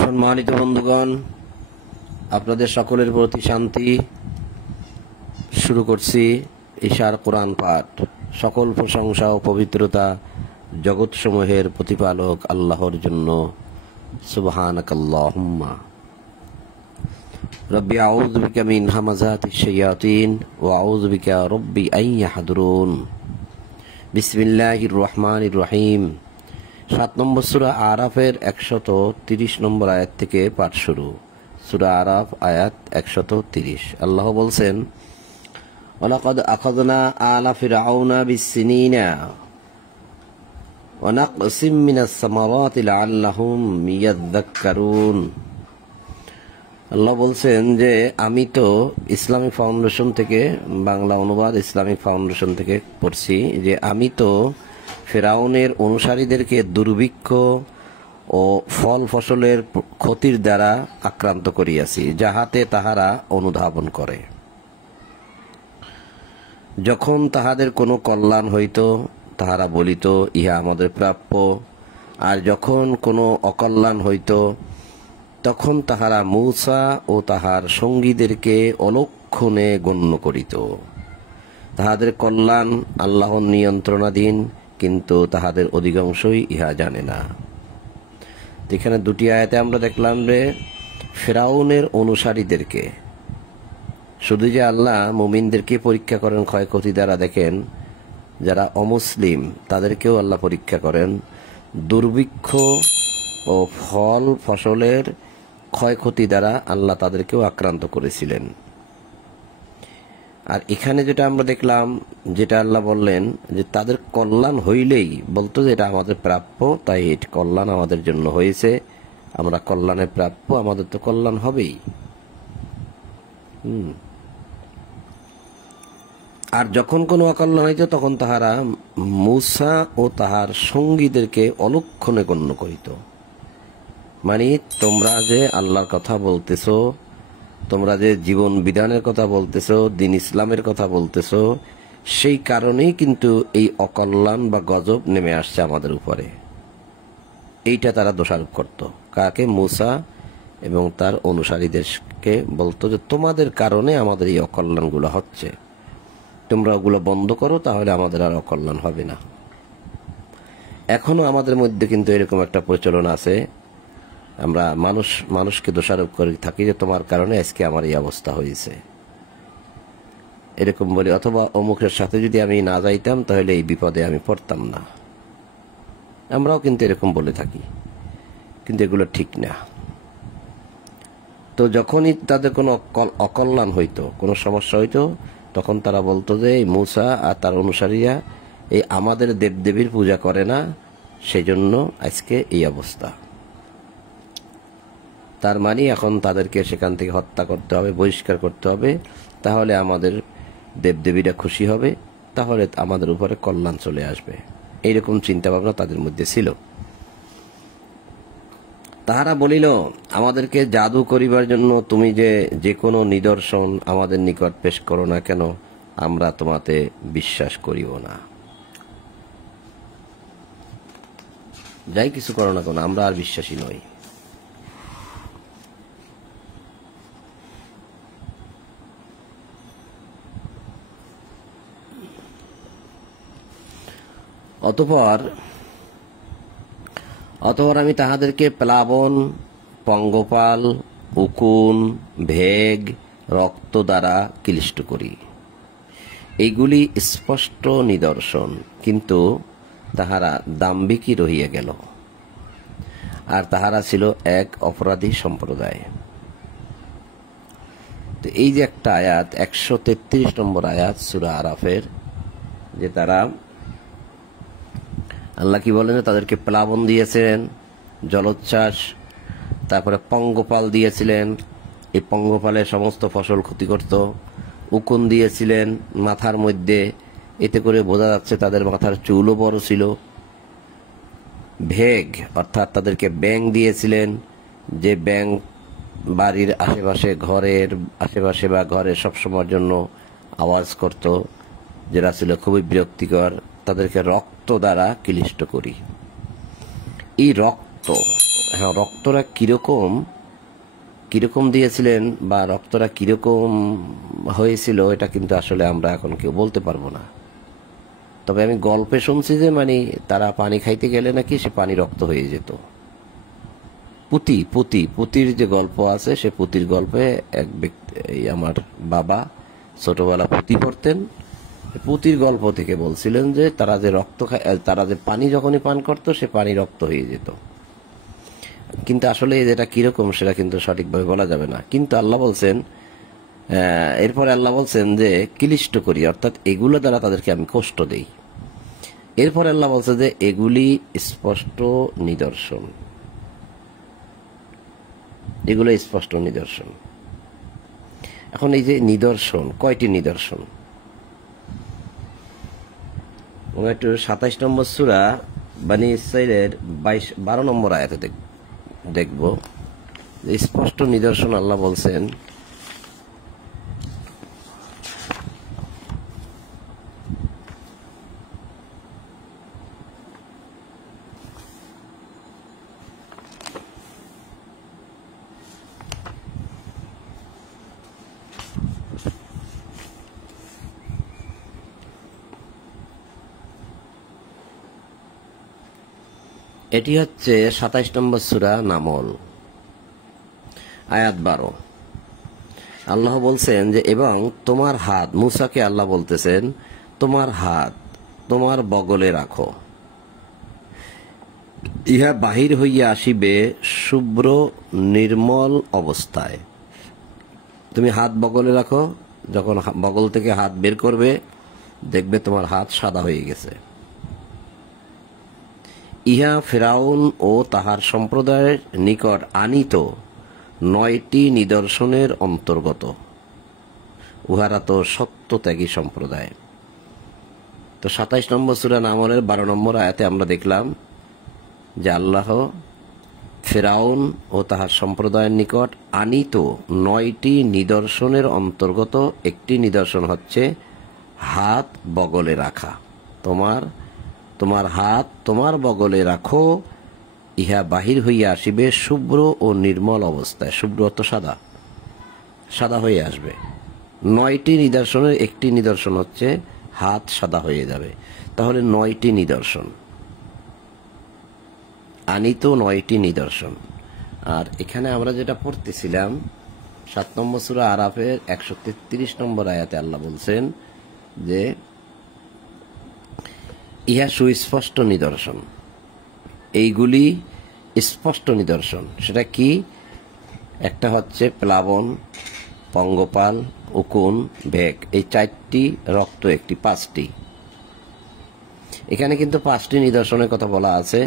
সম্মানিত বন্ধুগণ, আপনাদের সকলের প্রতি শান্তি। শুরু করছি ঈশার কোরআন পাঠ। সকল প্রশংসা ও পবিত্রতা জগৎসমূহের প্রতিপালক আল্লাহর জন্য। সুবহানাকাল্লাহুম্মা রব্বি আউযু বিকা মিন হামাযাতিশ শায়াতিন ওয়া আউযু বিকা রব্বি আন ইয়াহদুরুন। বিসমিল্লাহির রহমানির রহিম। 7 নম্বর সূরা আরাফের 130 নম্বর আয়াত থেকে পাঠ শুরু। সূরা আরাফ আয়াত 130। আল্লাহ বলছেন, ওয়ালাকাদ আখাযনা আলা ফিরআউনা বিসসিনিনা ওয়া নাকসিম মিনাস সামারাতি লাআল্লাহুম ইয়াযাক্কারুন। আল্লাহ বলছেন যে আমি তো ইসলামিক ফাউন্ডেশন থেকে, বাংলা অনুবাদ ইসলামিক ফাউন্ডেশন থেকে পড়ছি, যে আমি তো ফেরাউনের অনুসারীদেরকে দুর্ভিক্ষ ও ফল ফসলের ক্ষতির দ্বারা আক্রান্ত করিয়াছি, যাহাতে তাহারা অনুধাবন করে। যখন তাহাদের কোনো কল্যাণ হইত, তাহারা বলিত, ইহা আমাদের প্রাপ্য। আর যখন কোনো অকল্যাণ হইত, তখন তাহারা মূসা ও তাহার সঙ্গীদেরকে অলক্ষণে গণ্য করিত। তাহাদের কল্যাণ আল্লাহর নিয়ন্ত্রণাধীন, কিন্তু তাহাদের অধিকাংশই ইহা জানে না। এখানে দুটি আয়াতে আমরা দেখলাম যে ফেরাউনের অনুসারীদেরকে, শুধু যে আল্লাহ মুমিনদেরকে পরীক্ষা করেন ক্ষয়ক্ষতি দ্বারা, দেখেন যারা অমুসলিম তাদেরকেও আল্লাহ পরীক্ষা করেন দুর্ভিক্ষ ও ফল ফসলের ক্ষয়ক্ষতি দ্বারা। আল্লাহ তাদেরকেও আক্রান্ত করেছিলেন। আর এখানে যেটা আমরা দেখলাম, যেটা আল্লাহ বললেন যে তাদের কল্যাণ হইলেই বলতো যে এটা আমাদের প্রাপ্য, তাই এই কল্যাণ আমাদের জন্য হয়েছে, আমরা কল্যাণের প্রাপ্য, আমাদের তো কল্যাণ হবেই। আর যখন কোনো অকল্যাণ হইত, তখন তাহারা মূসা ও তাহার সঙ্গীদেরকে অলক্ষণে গণ্য করিত। মানে তোমরা যে আল্লাহর কথা বলতেছো, তোমরা যে জীবন বিধানের কথা বলতেছো, দিন ইসলামের কথা বলতেছো, সেই কারণেই কিন্তু এই অকল্যাণ বা গজব নেমে আসছে আমাদের উপরে। এইটা তারা দোষারোপ করত। কাকে? মূসা এবং তার অনুসারীদেরকে বলতো যে তোমাদের কারণে আমাদের এই অকল্যাণগুলো হচ্ছে, তোমরা ওগুলো বন্ধ করো, তাহলে আমাদের আর অকল্যাণ হবে না। এখনো আমাদের মধ্যে কিন্তু এরকম একটা প্রচলন আছে, আমরা মানুষকে দোষারোপ করে থাকি যে তোমার কারণে আজকে আমার এই অবস্থা হয়েছে, এরকম বলি। অথবা অমুকের সাথে যদি আমি না যাইতাম তাহলে এই বিপদে আমি পড়তাম না। আমরাও কিন্তু এরকম বলে থাকি, কিন্তু এগুলো ঠিক না। তো যখনই তাদের কোনো অকল্যাণ হইতো, কোনো সমস্যা হইতো, তখন তারা বলতো যে এই মূসা আর তার অনুসারীরা এই আমাদের দেবদেবীর পূজা করে না, সেজন্য আজকে এই অবস্থা। তার মানে এখন তাদেরকে সেখান থেকে হত্যা করতে হবে, বহিষ্কার করতে হবে, তাহলে আমাদের দেবদেবীরা খুশি হবে, তাহলে আমাদের উপরে কল্যাণ চলে আসবে। এইরকম চিন্তা ভাবনা তাদের মধ্যে ছিল। তাহারা বলিল, আমাদেরকে জাদু করিবার জন্য তুমি যে কোনো নিদর্শন আমাদের নিকট পেশ করো না কেন, আমরা তোমাতে বিশ্বাস করিব না। যাই কিছু করো না কেন, আমরা আর বিশ্বাসী নই। অতঃপর আমি তাহাদেরকে প্লাবন, পঙ্গপাল, উকুন, ভেগ, রক্ত দ্বারা ক্লিষ্ট করি। এইগুলি স্পষ্ট নিদর্শন, কিন্তু তাহারা দাম্ভিকই রহিয়া গেল, আর তাহারা ছিল এক অপরাধী সম্প্রদায়। তো এই যে একটা আয়াত, 133 নম্বর আয়াত সূরা আরাফের, যে তারা, আল্লাহ কি বলেন, তাদেরকে প্লাবন দিয়েছিলেন, জলোচ্ছ্বাস, তারপরে পঙ্গপাল দিয়েছিলেন, এই পঙ্গপালের সমস্ত ফসল ক্ষতি করত। উকুন দিয়েছিলেন মাথার মধ্যে, এতে করে বোঝা যাচ্ছে তাদের মাথার চুলও বড় ছিল। ভেগ অর্থাৎ তাদেরকে ব্যাঙ দিয়েছিলেন, যে ব্যাঙ বাড়ির আশেপাশে, ঘরের আশেপাশে বা ঘরে সবসময়ের জন্য আওয়াজ করত, যেটা ছিল খুবই বিরক্তিকর। তাদেরকে রক্ত দ্বারা ক্লিষ্ট করি। এই রক্ত হ্যাঁ, রক্তটা কিরকম কিরকম দিয়েছিলেন বা রক্তটা কিরকম হয়েছিল এটা কিন্তু আসলে আমরা এখন কেউ বলতে পারবো না। তবে আমি গল্পে শুনছি যে মানে তারা পানি খাইতে গেলে নাকি সে পানি রক্ত হয়ে যেত। পুতির যে গল্প আছে, সে পুতির গল্পে এক ব্যক্তি, আমার বাবা ছোটবেলা পুঁতি পড়তেন, পুতির গল্প থেকে বলছিলেন যে তারা যে পানি যখনই পান করতো সে পানি রক্ত হয়ে যেত। কিন্তু আসলে যেটা কিরকম সেটা কিন্তু সঠিকভাবে বলা যাবে না। কিন্তু আল্লাহ বলছেন, এরপরে আল্লাহ বলছেন যে ক্লিষ্ট করি, অর্থাৎ এগুলো দ্বারা তাদেরকে আমি কষ্ট দেই। এরপরে আল্লাহ বলছে যে এগুলি স্পষ্ট নিদর্শন, এগুলো স্পষ্ট নিদর্শন। এখন এই যে নিদর্শন, কয়টি নিদর্শন? আমরা একটু ২৭ নম্বর সূরা বনী ইসরাঈলের 12 নম্বর আয়াতে দেখব স্পষ্ট নিদর্শন আল্লাহ বলছেন, এটি হচ্ছে ২৭ নম্বর সূরা নামল, আয়াত 12। আল্লাহ বলছেন যে এবং তোমার হাত, মূসাকে আল্লাহ বলতেছেন তোমার হাত তোমার বগলে রাখো, ইহা বাহির হইয়া আসিবে শুভ্র নির্মল অবস্থায়। তুমি হাত বগলে রাখো, যখন বগল থেকে হাত বের করবে দেখবে তোমার হাত সাদা হয়ে গেছে। ইহা ফিরআউন ও তাহার সম্প্রদায়ের নিকট আনিত 9টি নিদর্শনের অন্তর্গত, উহারা তো সত্যত্যাগী সম্প্রদায়। তো ২৭ নম্বর সূরা নামলের 12 নম্বর আয়াতে আমরা দেখলাম যে আল্লাহ ফিরআউন ও তাহার সম্প্রদায়ের নিকট আনিত 9টি নিদর্শনের অন্তর্গত একটি নিদর্শন হচ্ছে হাত বগলে রাখা। তোমার হাত তোমার বগলে রাখো, ইহা বাহির হইয়া আসিবে শুভ্র ও নির্মল অবস্থায়। শুভ্র অর্থ সাদা, সাদা হয়ে আসবে। 9টি নিদর্শনের একটি নিদর্শন হচ্ছে হাত সাদা হয়ে যাবে। তাহলে 9টি নিদর্শন, আনিত 9টি নিদর্শন। আর এখানে আমরা যেটা পড়তেছিলাম 7 নম্বর সূরা আরাফের 133 নম্বর আয়াতে আল্লাহ বলছেন যে ইহা সুস্পষ্ট নিদর্শন, এইগুলি স্পষ্ট নিদর্শন। সেটা কি? একটা হচ্ছে প্লাবন, পঙ্গপাল, উকুন, ভেগ, এই 4টি, রক্ত একটি, 5টি। এখানে কিন্তু 5টি নিদর্শনের কথা বলা আছে।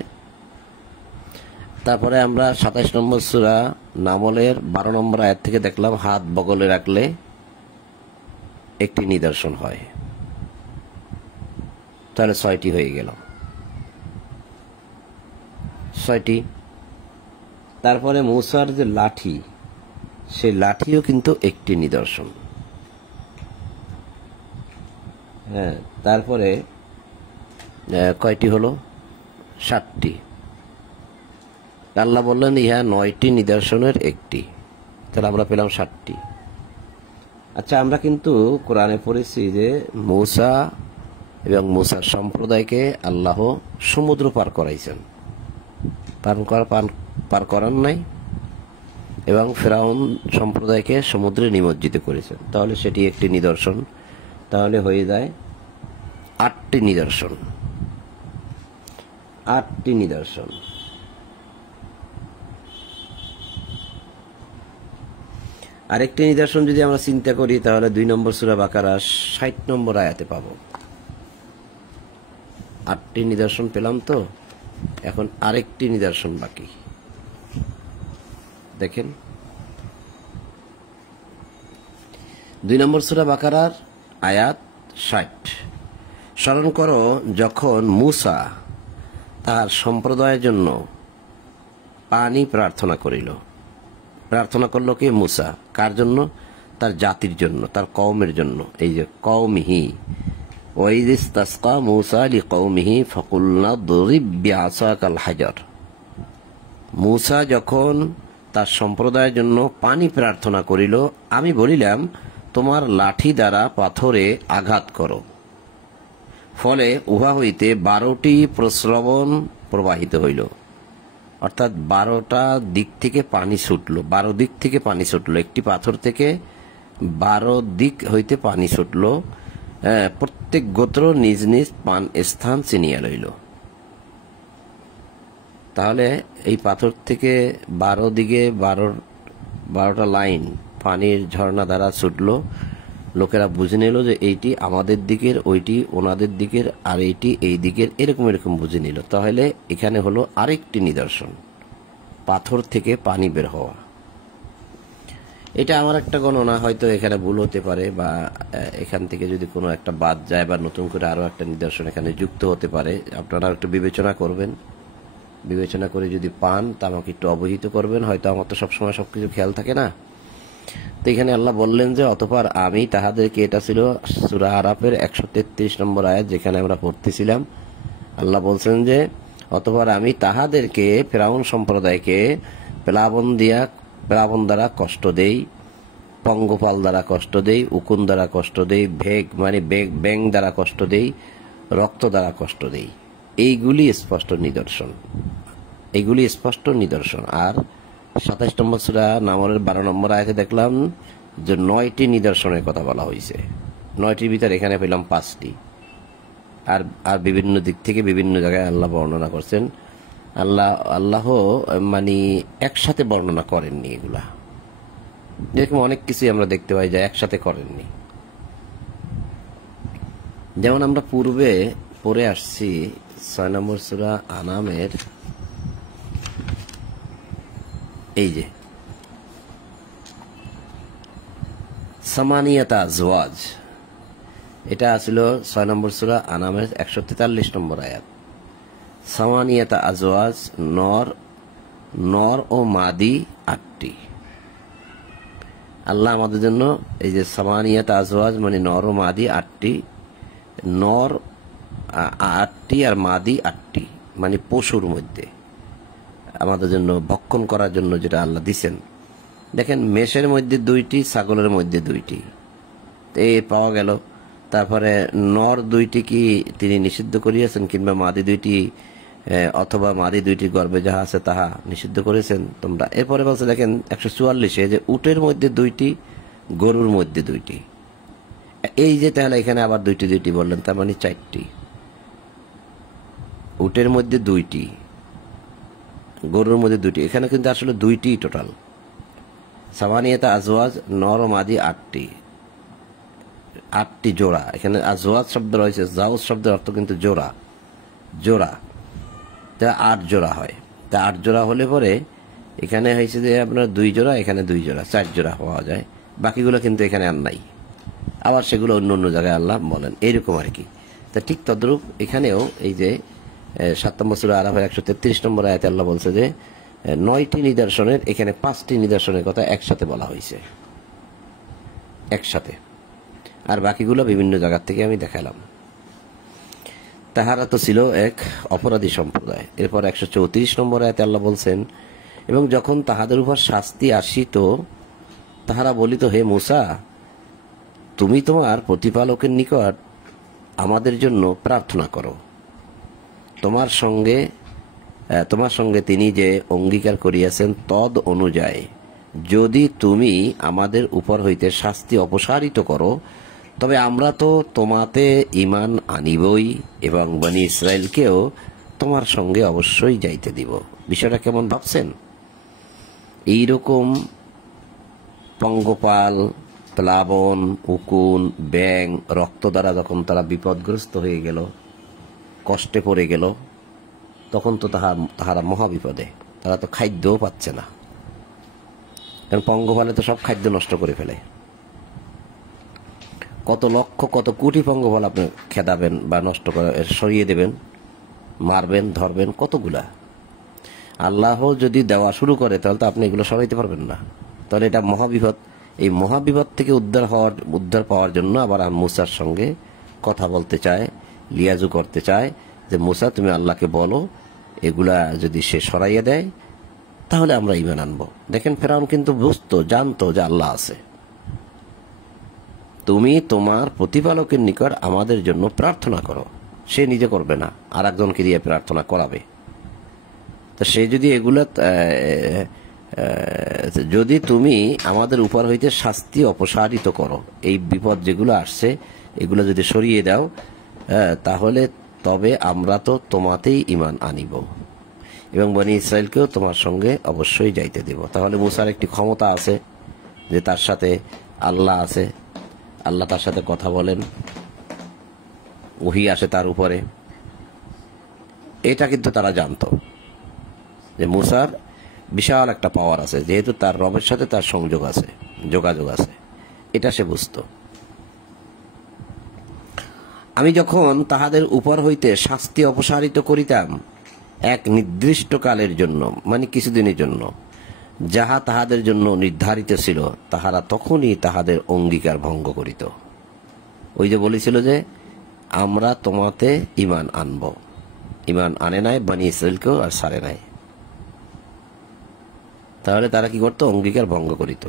তারপরে আমরা ২৭ নম্বর সূরা নামলের 12 নম্বর আয়াত থেকে দেখলাম হাত বগলে রাখলে একটি নিদর্শন হয়, তাহলে 6টি হয়ে গেল, 6টি। তারপরে মূসার যে লাঠি, সেই লাঠিও কিন্তু একটি নিদর্শন। হ্যাঁ, তারপরে কয়টি হলো? 7টি। আল্লাহ বললেন ইহা 9টি নিদর্শনের একটি, তাহলে আমরা পেলাম 7টি। আচ্ছা, আমরা কিন্তু কোরআনে পড়েছি যে মূসা এবং মূসার সম্প্রদায়কে আল্লাহ সমুদ্র পার করাইছেন, পার করান নাই, এবং ফিরআউন সম্প্রদায়কে সমুদ্রে নিমজ্জিত করেছেন। তাহলে সেটি একটি নিদর্শন। তাহলে হয়ে যায় 8টি নিদর্শন, 8টি নিদর্শন। আরেকটি নিদর্শন যদি আমরা চিন্তা করি তাহলে 2 নম্বর সূরা বাকারা 60 নম্বর আয়াতে পাব। 8টি নিদর্শন পেলাম, তো এখন আরেকটি নিদর্শন বাকি। দেখেন 2 নম্বর সূরা বাকারার আয়াত 60। স্মরণ করো যখন মূসা তার সম্প্রদায়ের জন্য পানি প্রার্থনা করিল। প্রার্থনা করলো কে? মূসা। কার জন্য? তার জাতির জন্য, তার কওমের জন্য। এই যে কওমিহি, ওয়াইয ইসতাসকা মূসা লিকওমিহি ফাকুলনা দরিব বিআসাকাল হাজার। মূসা যখন তার সম্প্রদায়ের জন্য পানি প্রার্থনা করিল, আমি বলিলাম, তোমার লাঠি দ্বারা পাথরে আঘাত করো। ফলে উহা হইতে 12টি প্রস্রবণ প্রবাহিত হইল, অর্থাৎ 12টা দিক থেকে পানি ছুটল। 12 দিক থেকে পানি ছুটল, একটি পাথর থেকে 12 দিক হইতে পানি ছুটল। প্রত্যেক গোত্র নিজ নিজ স্থান চিনিয়া লইল। তাহলে এই পাথর থেকে 12 দিকে 12টা লাইন পানির ঝর্ণা দ্বারা ছুটলো। লোকেরা বুঝে নিল যে এইটি আমাদের দিকের, ওইটি ওনাদের দিকের, আর এইটি এই দিকের, এরকম এরকম বুঝে নিল। তাহলে এখানে হলো আরেকটি নিদর্শন, পাথর থেকে পানি বের হওয়া। এটা আমার একটা গণনা, হয়তো এখানে ভুল হতে পারে, বা এখান থেকে যদি কোনো একটা বাদ যায় বা নতুন করে আরো একটা নিদর্শন এখানে যুক্ত হতে পারে। আপনারা একটু বিবেচনা করবেন, বিবেচনা করে যদি পান তা আমাকে একটু অবহিত করবেন। হয়তো আমার তো সবসময় সবকিছু খেয়াল থাকে না। তো এখানে আল্লাহ বললেন যে অতঃপর আমি তাহাদেরকে, এটা ছিল সূরা আরাফের 133 নম্বর আয়াত, যেখানে আমরা পড়তেছিলাম। আল্লাহ বলছেন যে অতঃপর আমি তাহাদেরকে, ফিরআউন সম্প্রদায়কে প্লাবন দ্বারা কষ্ট দেই, পঙ্গপাল দ্বারা কষ্ট দেই, উকুন দ্বারা কষ্ট দেই, ভেগ মানে ব্যাং দ্বারা কষ্ট দেই, রক্ত দ্বারা কষ্ট দেই। এইগুলি স্পষ্ট নিদর্শন, এইগুলি স্পষ্ট নিদর্শন। আর 27 নম্বর সূরা নামলের 12 নম্বর আয়াতে দেখলাম যে 9টি নিদর্শনের কথা বলা হয়েছে। 9টির ভিতরে এখানে পেলাম 5টি। আর বিভিন্ন দিক থেকে বিভিন্ন জায়গায় আল্লাহ বর্ণনা করছেন। আল্লাহ মানে একসাথে বর্ণনা করেননি এগুলা। যেরকম অনেক কিছুই আমরা দেখতে পাই যে একসাথে করেননি। যেমন আমরা পূর্বে পড়ে আসছি 6 নম্বর সূরা আনামের এই যে সামানিয়াতা আজওয়াজ, এটা ছিল 6 নম্বর সূরা আনামের 143 নম্বর আয়াত। সামানিয়াতা আজওয়াজ, নর ও মাদি 8টি। আল্লাহ আমাদের জন্য এই যে সামানিয়াতা আজওয়াজ মানে নর ও মাদি 8টি, নর 8টি আর মাদি 8টি, মানে পশুর মধ্যে আমাদের জন্য ভক্ষণ করার জন্য যেটা আল্লাহ দিছেন। দেখেন, মেষের মধ্যে 2টি, ছাগলের মধ্যে 2টি পাওয়া গেল। তারপরে নর 2টি কি তিনি নিষিদ্ধ করিয়াছেন, কিংবা মাদি 2টি, অথবা মাদি 2টির গর্ভে যাহা আছে তাহা নিষিদ্ধ করেছেন তোমরা। এরপরে বলছে দেখেন 144-এ যে উটের মধ্যে 2টি, গরুর মধ্যে 2টি। এই যে তাহলে এখানে আবার 2টি বললেন, তার মানে 4টি। উটের মধ্যে 2টি, গরুর মধ্যে 2টি, এখানে কিন্তু আসলে 2টি টোটাল। সামানিয়াতা আজওয়াজ, নর ও মাদি 8টি জোড়া। এখানে আজওয়াজ শব্দ রয়েছে, জাউজ শব্দের অর্থ কিন্তু জোড়া, তা 8 জোড়া হয়। তা 8 জোড়া হলে পরে এখানে হয়েছে যে আপনার 2 জোড়া, এখানে 2 জোড়া, 4 জোড়া পাওয়া যায়। বাকিগুলো কিন্তু এখানে আর নাই, আবার সেগুলো অন্য অন্য জায়গায় আল্লাহ বলেন, এইরকম আর কি। তা ঠিক তদ্রূপ এখানেও এই যে 7 নম্বর সূরা আরাফের 133 নম্বর আয়াতে আল্লাহ বলছে যে 9টি নিদর্শনের, এখানে 5টি নিদর্শনের কথা একসাথে বলা হয়েছে, একসাথে। আর বাকিগুলো বিভিন্ন জায়গা থেকে আমি দেখালাম। তাহারা তো ছিল এক অপরাধী সম্প্রদায়। এরপর 134 নম্বর আয়াতে আল্লাহ বলছেন, এবং যখন তাহাদের উপর শাস্তি আসিত, তাহারা বলিত, হে মূসা, তুমি তোমার প্রতিপালকের নিকট আমাদের জন্য প্রার্থনা করো। তোমার সঙ্গে তিনি যে অঙ্গীকার করিয়াছেন তদ অনুযায়ী যদি তুমি আমাদের উপর হইতে শাস্তি অপসারিত করো, তবে আমরা তো তোমাতে ঈমান আনিবই, এবং বনী ইসরায়েলকেও তোমার সঙ্গে অবশ্যই যাইতে দিব। বিষয়টা কেমন ভাবছেন? এইরকম পঙ্গপাল, প্লাবন, উকুন, ব্যাং, রক্ত দ্বারা যখন তারা বিপদগ্রস্ত হয়ে গেল, কষ্টে পড়ে গেল, তখন তো তাহারা মহাবিপদে, তারা তো খাদ্যও পাচ্ছে না। কারণ পঙ্গপালে তো সব খাদ্য নষ্ট করে ফেলে। কত লক্ষ, কত কোটি পঙ্গপাল আপনি খেদাবেন বা নষ্ট করে সরিয়ে দেবেন, মারবেন, ধরবেন, কতগুলা। আল্লাহ যদি দেওয়া শুরু করে তাহলে তো আপনি এগুলো সরাইতে পারবেন না। তাহলে এটা মহাবিপদ। এই মহাবিপদ থেকে উদ্ধার পাওয়ার জন্য আবার মূসার সঙ্গে কথা বলতে চায়, লিয়াজু করতে চায় যে মূসা, তুমি আল্লাহকে বলো এগুলা যদি সে সরাইয়া দেয়, তাহলে আমরা ঈমান আনবো। দেখেন, ফেরাউন কিন্তু বুঝতো, জানতো যে আল্লাহ আছে। তুমি তোমার প্রতিপালকের নিকট আমাদের জন্য প্রার্থনা করো। সে নিজে করবে না, আর একজনকে দিয়ে প্রার্থনা করাবে। তো সে যদি এগুলা যদি তুমি আমাদের উপর হইতে শাস্তি অপসারিত করো, এই বিপদ যেগুলো আসছে এগুলো যদি সরিয়ে দাও, তাহলে তবে আমরা তো তোমাতেই ঈমান আনিব এবং বনি ইসরায়েলকেও তোমার সঙ্গে অবশ্যই যাইতে দেব। তাহলে মুসার একটি ক্ষমতা আছে যে তার সাথে আল্লাহ আছে, আল্লাহ তার সাথে কথা বলেন, ওহী আসে তার উপরে। এটা কিন্তু তারা জানতো যে মুসার বিশাল একটা পাওয়ার আছে, যেহেতু তার রবের সাথে তার সংযোগ আছে, যোগাযোগ আছে, এটা সে বুঝত। আমি যখন তাহাদের উপর হইতে শাস্তি অপসারিত করিতাম এক নির্দিষ্ট কালের জন্য, মানে কিছুদিনের জন্য, যাহা তাহাদের জন্য নির্ধারিত ছিল, তাহারা তখনই তাহাদের অঙ্গীকার ভঙ্গ করিত। ওই যে বলেছিল যে আমরা তোমাতে ঈমান আনব, ঈমান আনে নাই, বনি ইসরায়েলকেও আর সারে নাই। তাহলে তারা কি করত? অঙ্গীকার ভঙ্গ করিত।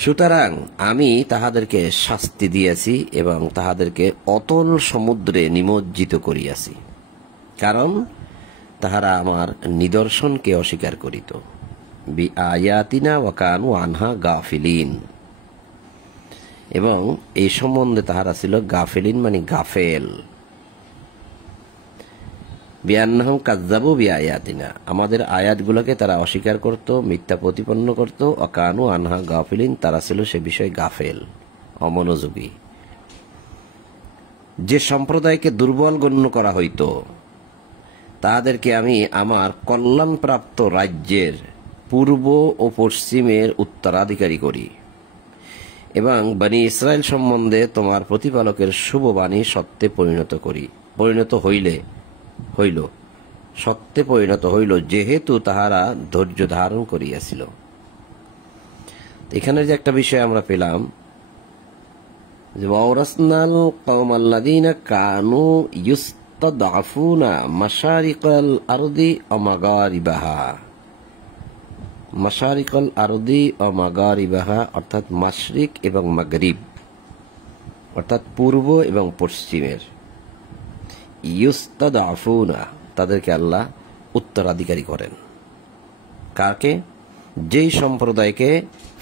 সুতরাং আমি তাহাদেরকে শাস্তি দিয়েছি এবং তাহাদেরকে অতল সমুদ্রে নিমজ্জিত করিয়াছি, কারণ তাহারা আমার নিদর্শনকে অস্বীকার করিত। বি আয়াতিনা ওয়া কানু আনহা গাফিলিন, এবং এই সম্বন্ধে তাহারা ছিল গাফিলিন, মানে গাফেল। বিআন্নাহুম কাযযাবু বিআয়াতিনা, আমাদের আয়াতগুলোকে তারা অস্বীকার করত, মিথ্যা প্রতিপন্ন করত। ওয়া কানু আনহা গাফিলিন, তারা ছিল সে বিষয়ে গাফেল, অমনোযোগী। যে সম্প্রদায়কে দুর্বল গণ্য করা হইত তাহাদেরকে আমি আমার কল্যাণপ্রাপ্ত রাজ্যের পূর্ব ও পশ্চিমের উত্তরাধিকারী করি এবং বনি ইসরায়েল সম্বন্ধে তোমার প্রতিপালকের শুভবাণী সত্যে সত্যে পরিণত হইল, যেহেতু তাহারা ধৈর্য ধারণ করিয়াছিল। এখানে যে একটা বিষয় আমরা পেলাম যে ওয়ারাসনাল কওমাল্লাযীনা কানু ইস্তাদআফুনা মাশারিকাল আরদি ওয়া মাগারিবাহা। মাশারিকাল আরদি ওয়া মাগারিবাহা অর্থাৎ মাশরিক এবং মাগরিব, অর্থাৎ পূর্ব এবং পশ্চিমের। ইস্তাদআফুনা, তাদেরকে আল্লাহ উত্তরাধিকারী করেন। কাকে? যেই সম্প্রদায়কে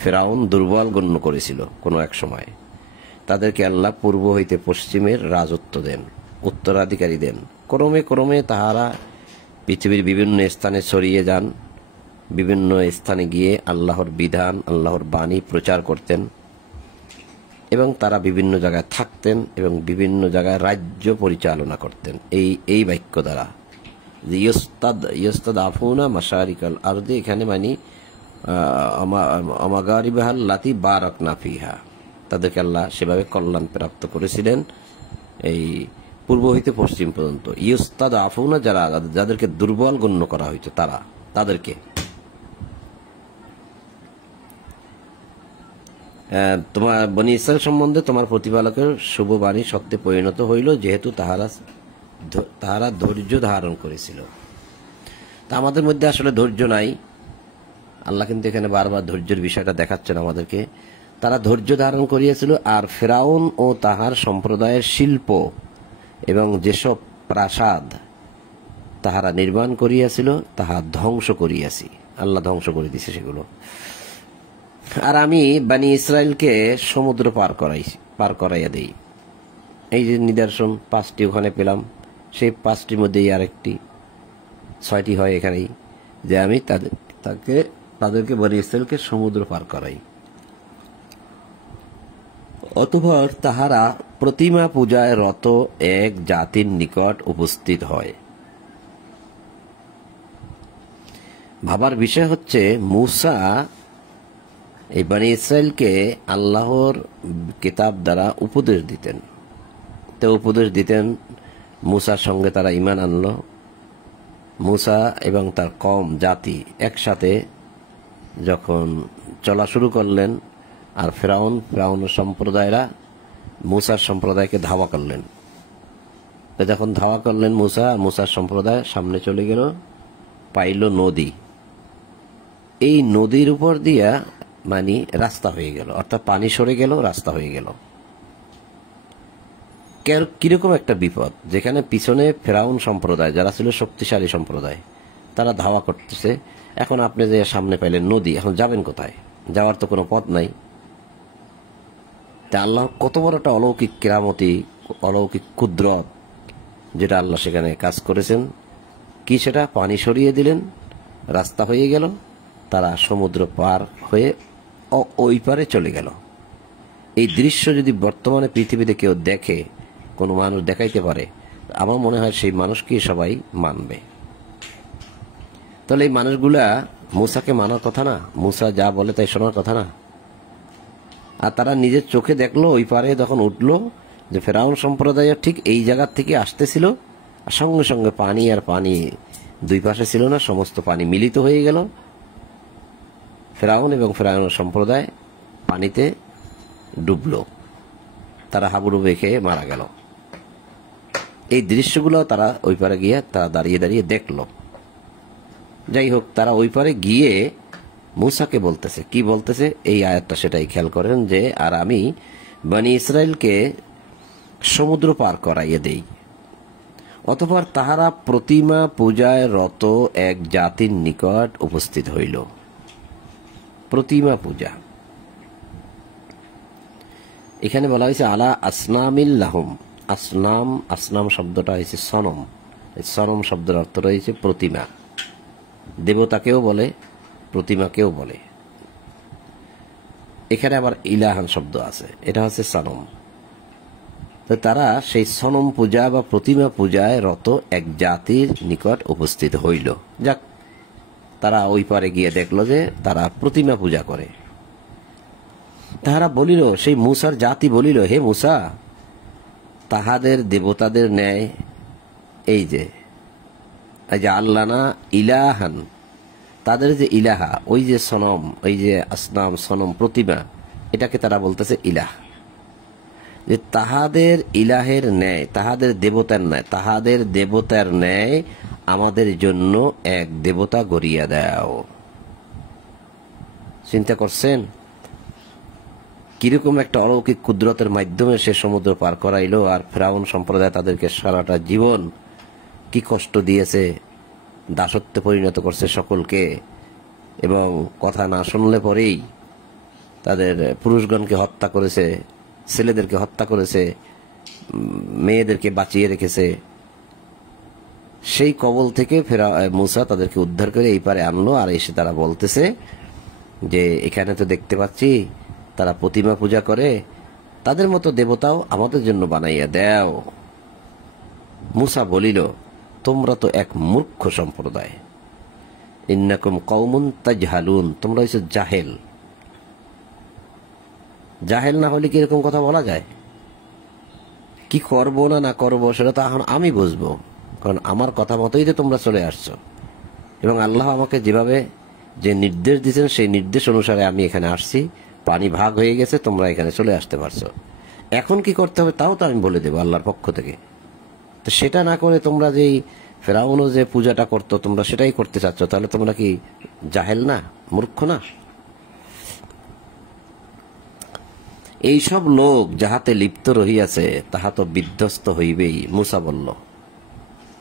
ফেরাউন দুর্বল গণ্য করেছিল কোনো এক সময়, তাদেরকে আল্লাহ পূর্ব হইতে পশ্চিমের রাজত্ব দেন, উত্তরাধিকারী দেন। ক্রমে ক্রমে তাহারা পৃথিবীর বিভিন্ন স্থানে ছড়িয়ে যান, বিভিন্ন স্থানে গিয়ে আল্লাহর বিধান, আল্লাহর বাণী প্রচার করতেন এবং তারা বিভিন্ন জায়গায় থাকতেন এবং বিভিন্ন জায়গায় রাজ্য পরিচালনা করতেন। এই বাক্য দ্বারা যে ইস্তাদআফুনা মাশারিকাল আরদি, এখানে মানে মাগারিবাহাল লাতি বারাকনা ফিহা, তাদেরকে আল্লাহ সেভাবে কল্যাণ প্রাপ্ত করেছিলেন এই পূর্ব হইতে পশ্চিম পর্যন্ত। ইস্তাদআফুনা, যাদেরকে দুর্বল গণ্য করা হইতো তাদেরকে তোমার বনি ইসরায়েল সম্বন্ধে তোমার প্রতিপালকের শুভবাণী সত্যে পরিণত হইল, যেহেতু তাহারা ধৈর্য ধারণ করেছিল। তা আমাদের মধ্যে আসলে ধৈর্য নাই। আল্লাহ কিন্তু এখানে বারবার ধৈর্যের বিষয়টা দেখাচ্ছেন আমাদেরকে। তারা ধৈর্য ধারণ করিয়াছিল, আর ফেরাউন ও তাহার সম্প্রদায়ের শিল্প এবং যেসব প্রাসাদ তাহারা নির্মাণ করিয়াছিল তাহা ধ্বংস করিয়াছি, আল্লাহ ধ্বংস করে দিছে সেগুলো। আর আমি বনি ইসরায়েলকে সমুদ্র পার করাইয়া দেই। এই যে নিদর্শন 5টি ওখানে পেলাম, সেই 5টির মধ্যেই আরেকটি 6টি হয় এখানেই, যে আমি তাদেরকে বনি ইসরায়েলকে সমুদ্র পার করাই। অতঃপর তাহারা প্রতিমা পূজায় রত এক জাতির নিকট উপস্থিত হয়। ভাবার বিষয় হচ্ছে, মূসা এই বনি ইসরায়েলকে আল্লাহর কিতাব দ্বারা উপদেশ দিতেন। তো উপদেশ দিতেন, মূসার সঙ্গে তারা ঈমান আনলো। মূসা এবং তার কওম জাতি একসাথে যখন চলা শুরু করলেন, আর ফেরাউনের সম্প্রদায়রা মূসার সম্প্রদায়কে ধাওয়া করলেন। তো যখন ধাওয়া করলেন মূসার সম্প্রদায় সামনে চলে গেল, পাইল নদী, এই নদীর উপর দিয়া মানে রাস্তা হয়ে গেল, অর্থাৎ পানি সরে গেল, রাস্তা হয়ে গেল। কিরকম একটা বিপদ, যেখানে পিছনে ফেরাউন সম্প্রদায় যারা ছিল শক্তিশালী সম্প্রদায়, তারা ধাওয়া করতেছে। এখন আপনি যে সামনে পাইলেন নদী, এখন যাবেন কোথায়? যাওয়ার তো কোনো পথ নাই। তা আল্লাহ কত বড় একটা অলৌকিক কেরামতি, অলৌকিক কুদরত যেটা আল্লাহ সেখানে কাজ করেছেন। কি সেটা? পানি সরিয়ে দিলেন, রাস্তা হয়ে গেল, তারা সমুদ্র পার হয়ে ওই পারে চলে গেল। এই দৃশ্য যদি বর্তমানে পৃথিবীতে কেউ দেখে, কোনো মানুষ দেখাইতে পারে, আমার মনে হয় সেই মানুষকে সবাই মানবে। তাহলে এই মানুষগুলা মুসাকে মানার কথা না, মুসা যা বলে তাই শোনার কথা না। আর তারা নিজের চোখে দেখলো, ওই পারে যখন উঠলো, যে ফেরাউন সম্প্রদায় ঠিক এই জায়গার থেকে আসতেছিল, আর সঙ্গে সঙ্গে পানি আর পানি দুই পাশে ছিল না, সমস্ত পানি মিলিত হয়ে গেল। ফেরাউন এবং ফেরাউনের সম্প্রদায় পানিতে ডুবলো, তারা হাবুডুবে খেয়ে মারা গেল। এই দৃশ্যগুলো তারা ওই পারে গিয়ে তারা দাঁড়িয়ে দাঁড়িয়ে দেখল। যাই হোক, তারা ওই পারে গিয়ে মুসাকে বলতেছে, কি বলতেছে এই আয়াতটা সেটাই খেয়াল করেন, যে আর আমি বনি ইসরায়েলকে সমুদ্র পার করাইয়ে দেই, অতঃপর তাহারা প্রতিমা পূজায় রত এক জাতির নিকট উপস্থিত হইল। প্রতিমা পূজা এখানে বলা হয়েছে আলা আসনামিল লাহুম। আসনাম, আসনাম শব্দটা হয়েছে সনম। সনম শব্দের অর্থ রয়েছে প্রতিমা। দেবতাকেও বলে, প্রতিমাকেও বলে। এখানে আবার ইলাহান শব্দ আছে, এটা হচ্ছে সনম। তো তারা সেই সনম পূজা বা প্রতিমা পূজায় রত এক জাতির নিকট উপস্থিত হইল। যাক, তারা ওই পারে গিয়ে দেখলো যে তারা প্রতিমা পূজা করে। তাহারা বলিল, সেই মুসার জাতি বলিল, হে মুসা, তাহাদের দেবতাদের ন্যায় এই যে আল্লাহ না ইলাহান, তাদের যে ইলাহা, ওই যে সনম, ওই যে আসনাম, সনম, প্রতিমা, এটাকে তারা বলতেছে ইলাহ। যে তাহাদের ইলাহের ন্যায়, তাহাদের দেবতার ন্যায়, তাহাদের দেবতার ন্যায় আমাদের জন্য এক দেবতা গড়িয়া দাও। চিন্তা করছেন কিরকম একটা অলৌকিক কুদরতের মাধ্যমে সে সমুদ্র পার করাইলো। আর ফেরাউন সম্প্রদায় তাদেরকে সারাটা জীবন কি কষ্ট দিয়েছে, দাসত্বে পরিণত করছে সকলকে, এবং কথা না শুনলে পরেই তাদের পুরুষগণকে হত্যা করেছে, ছেলেদেরকে হত্যা করেছে, মেয়েদেরকে বাঁচিয়ে রেখেছে। সেই কবল থেকে মুসা তাদেরকে উদ্ধার করে এই পারে আনলো। আর এসে তারা বলতেছে যে এখানে তো দেখতে পাচ্ছি তারা প্রতিমা পূজা করে, তাদের মতো দেবতাও আমাদের জন্য বানাইয়া দাও। মুসা বলিল, তোমরা তো এক মূর্খ সম্প্রদায়। ইন্নাকুম কওমুন তাজহালুন, তোমরা হইছো জাহেল। জাহেল না হলে কি এরকম কথা বলা যায়? কি করব না না করব সেটা তো এখন আমি বুঝবো, কারণ আমার কথা মতোই তো তোমরা চলে আসছো, এবং আল্লাহ আমাকে যেভাবে যে নির্দেশ দিয়েছেন সেই নির্দেশ অনুসারে আমি এখানে আসছি। পানি ভাগ হয়ে গেছে, তোমরা এখানে চলে আসতে পারছো। এখন কি করতে হবে তাও তো আমি বলে দেবো আল্লাহর পক্ষ থেকে। তো সেটা না করে তোমরা যেই ফেরাউনও যে পূজাটা করতো তোমরা সেটাই করতে চাচ্ছ, তাহলে তোমরা কি জাহেল না, মূর্খ না? এইসব লোক যাহাতে লিপ্ত রহিয়াছে তাহা তো বিধ্বস্ত হইবেই। মুসা বলল,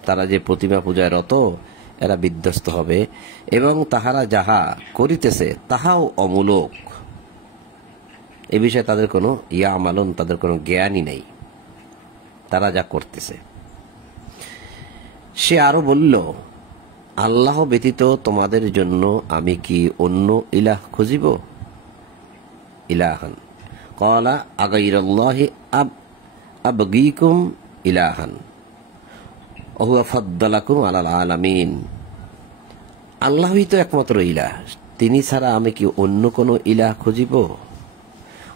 তারা যে প্রতিমা পূজায় রত, এরা বিধ্বস্ত হবে, এবং তাহারা যাহা করিতেছে তাহাও অমূলক। এ বিষয়ে তাদের কোনো ইয়ামালুন, তাদের কোনো জ্ঞানই নেই, তারা যা করতেছে। সে আরো বলল, আল্লাহ ব্যতীত তোমাদের জন্য আমি কি অন্য ইলাহ খুঁজিব? ইলাহান ক্বালা আগাইরাল্লাহি আবগীকুম ইলাহান ওয়া হুয়া ফাদ্দালাকুম আলাল আলামিন। আল্লাহই তো একমাত্র ইলাহ, তিনি ছাড়া আমি কি অন্য কোনো ইলাহ খুঁজিব?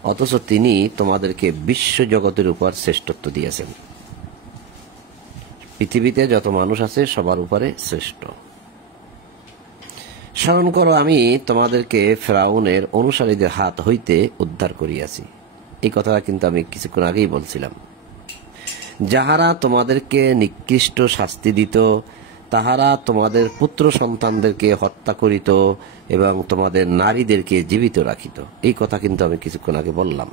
অথচ তিনি তোমাদেরকে বিশ্ব জগতের উপর শ্রেষ্ঠত্ব দিয়েছেন। পৃথিবীতে যত মানুষ আছে সবার উপরে শ্রেষ্ঠ। স্মরণ করো, আমি তোমাদেরকে ফেরাউনের অনুসারীদের হাত হইতে উদ্ধার করিয়াছি। এই কথাটা কিন্তু আমি কিছুক্ষণ আগেই বলছিলাম। যাহারা তোমাদেরকে নিকৃষ্ট শাস্তি দিত, তাহারা তোমাদের পুত্র সন্তানদেরকে হত্যা করিত এবং তোমাদের নারীদেরকে জীবিত রাখিত। এই কথা কিন্তু আমি কিছুক্ষণ আগে বললাম।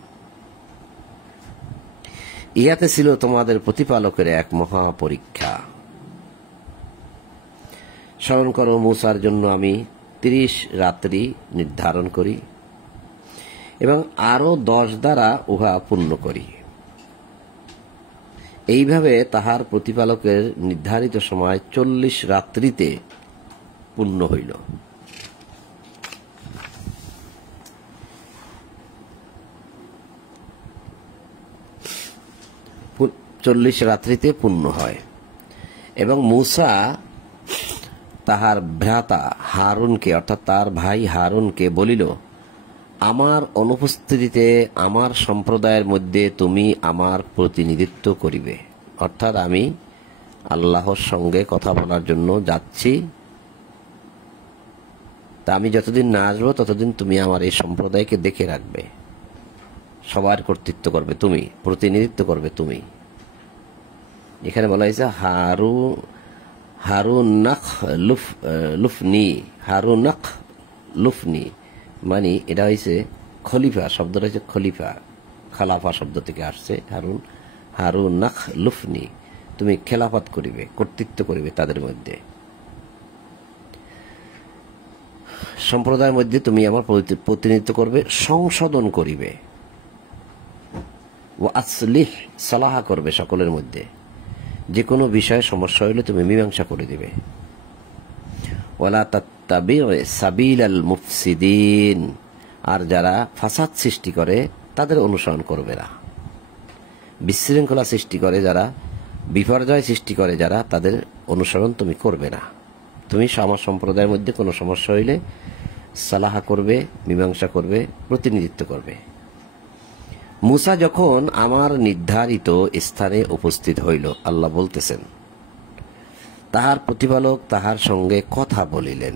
ইহাতে ছিল তোমাদের প্রতিপালকের এক মহা পরীক্ষা। স্মরণ করো, মূসার জন্য আমি 30 রাত্রি নির্ধারণ করি এবং আরো 10 দ্বারা উহা পূর্ণ করি। এইভাবে তাহার প্রতিপালকের নির্ধারিত সময় 40 রাত্রিতে পূর্ণ হইল। রাত্রিতে পূর্ণ হয় এবং মূসা তাহার ভ্রাতা হারুনকে অর্থাৎ তার ভাই হারুনকে বলিল, আমার অনুপস্থিতিতে আমার সম্প্রদায়ের মধ্যে তুমি আমার প্রতিনিধিত্ব করিবে। অর্থাৎ আমি আল্লাহর সঙ্গে কথা বলার জন্য যাচ্ছি, তা আমি যতদিন না আসবো ততদিন তুমি আমার এই সম্প্রদায়কে দেখে রাখবে, সবার কর্তৃত্ব করবে তুমি, প্রতিনিধিত্ব করবে তুমি। এখানে বলা হয়েছে হারুনাখ লুফনি, মানে এটা হয়েছে খলিফা, শব্দটা হচ্ছে খলিফা, খালাফা শব্দ থেকে আসছে। হারুনাখ লুফনি, তুমি খেলাফত করিবে, কর্তৃত্ব করিবে তাদের মধ্যে, সম্প্রদায়ের মধ্যে তুমি আমার প্রতিনিধিত্ব করবে, সংশোধন করিবে, ও আসলিহ, সালাহা করবে সকলের মধ্যে, যে কোনো বিষয়ে সমস্যা হইলে তুমি মীমাংসা করে দিবে। ওয়ালা তাত্তাবিউ সাবিলাল মুফসিদিন, আর যারা ফাসাদ সৃষ্টি করে তাদের অনুসরণ করবে না, বিশৃঙ্খলা সৃষ্টি করে যারা, বিপর্যয় সৃষ্টি করে যারা, তাদের অনুসরণ তুমি করবে না। তুমি আমার সম্প্রদায়ের মধ্যে কোনো সমস্যা হইলে সালাহা করবে, মীমাংসা করবে, প্রতিনিধিত্ব করবে। মূসা যখন আমার নির্ধারিত স্থানে উপস্থিত হইল, আল্লাহ বলতেছেন, তাহার প্রতিপালক তাহার সঙ্গে কথা বলিলেন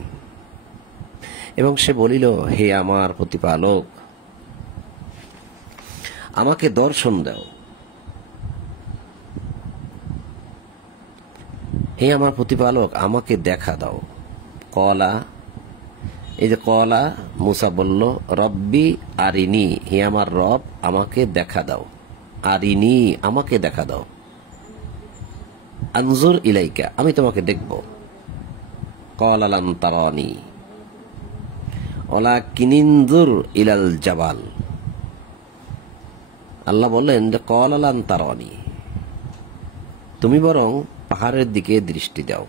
এবং সে বলিল, হে আমার প্রতিপালক, আমাকে দর্শন দাও। হে আমার প্রতিপালক, আমাকে দেখা দাও। কলা, এই যে কলা, মূসা বলল, রব্বি আরিনি, হে আমার রব, আমাকে দেখা দাও। আরিনি, আমাকে দেখা দাও। আনজুর ইলাইকা, আমি তোমাকে দেখব। কলা লান তারানি ওয়ালাকিনিনজুর ইলাল জাবাল, আল্লাহ বললেন যে কলা লান তারানি, তুমি বরং পাহাড়ের দিকে দৃষ্টি দাও।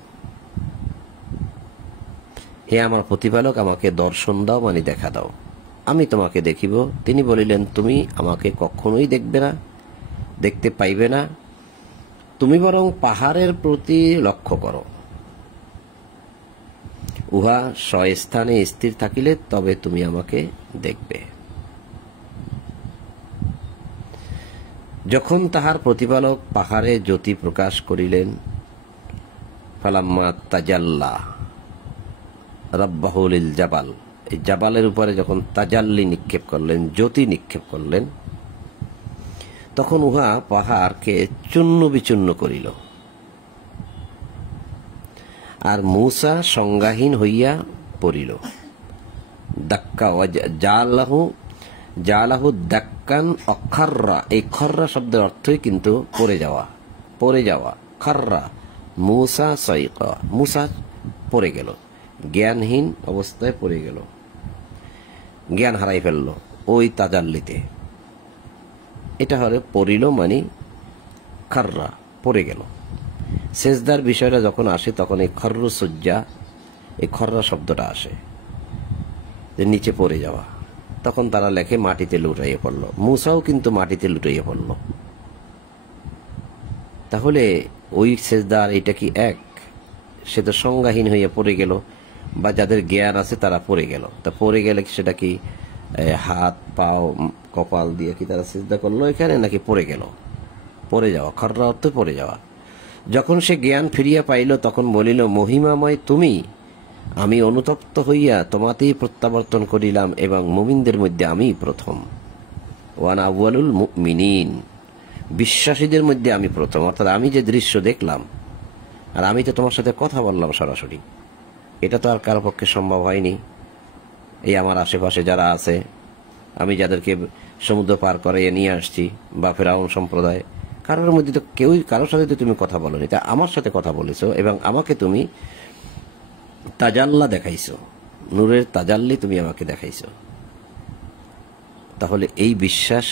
হে আমার প্রতিপালক, আমাকে দর্শন দাও, মানে দেখা দাও, আমি তোমাকে দেখিব। তিনি বলিলেন, তুমি আমাকে কখনোই দেখবে না, দেখতে পাইবে না, তুমি বরং পাহাড়ের প্রতি লক্ষ্য করো, উহা স্বস্থানে স্থির থাকিলে তবে তুমি আমাকে দেখবে। যখন তাহার প্রতিপালক পাহাড়ে জ্যোতি প্রকাশ করিলেন, ফালাম্মা তাজাল্লা রাব্বাহু লিল জাবাল, এই জাবালের উপরে যখন তাজাল্লি নিক্ষেপ করলেন, জ্যোতি নিক্ষেপ করলেন, তখন উহা পাহাড়কে চূর্ণ বিচূর্ণ করিল, আর মূসা সংজ্ঞাহীন হইয়া পড়িল। দাক্কা জালাহু দাক্কান অখাররা, এই খররা শব্দের অর্থই কিন্তু পড়ে যাওয়া। খাররা মূসা সাইকা, মূসা পড়ে গেল, জ্ঞানহীন অবস্থায় পড়ে গেল, জ্ঞান হারাই ফেলল ওই তাজাল্লিতে। এটা হলে পড়িল মানে খাররা, পড়ে গেল। সেজদার বিষয়টা যখন আসে তখন এই খর্রু সজ্জা, এই খররা শব্দটা আসে, যে নিচে পড়ে যাওয়া। তখন তারা লেখে মাটিতে লুটাইয়ে পড়ল, মূসাও কিন্তু মাটিতে লুটাইয়ে পড়ল। তাহলে ওই সেজদার এটা কি এক? সে তো সংজ্ঞাহীন হইয়া পড়ে গেল, বা যাদের জ্ঞান আছে তারা পড়ে গেল। তা পড়ে গেলে সেটা কি হাত পাও কপাল দিয়ে কি তারা সেজদা করলো এখানে, নাকি পড়ে গেল? পড়ে যাওয়া, খররা অর্থ পড়ে যাওয়া। যখন সে জ্ঞান ফিরিয়া পাইল তখন বলিল, মহিমাময় তুমি, আমি অনুতপ্ত হইয়া তোমাতেই প্রত্যাবর্তন করিলাম এবং মুমিনদের মধ্যে আমি প্রথম। ওয়ানা আউয়ালুল মুমিনিন, বিশ্বাসীদের মধ্যে আমি প্রথম। অর্থাৎ আমি যে দৃশ্য দেখলাম আর আমি তো তোমার সাথে কথা বললাম সরাসরি, এটা তো আর কারো পক্ষে সম্ভব হয়নি। এই আমার আশেপাশে যারা আছে, আমি যাদেরকে সমুদ্র পার করে নিয়ে আসছি, বা ফেরাউন সম্প্রদায়, কারোর মধ্যে তো কেউই, কারোর সাথে তো তুমি কথা বলোনি, তা আমার সাথে কথা বলেছো এবং আমাকে তুমি তাজাল্লা দেখাইছো, নূরের তাজাল্লি তুমি আমাকে দেখাইছো। তাহলে এই বিশ্বাস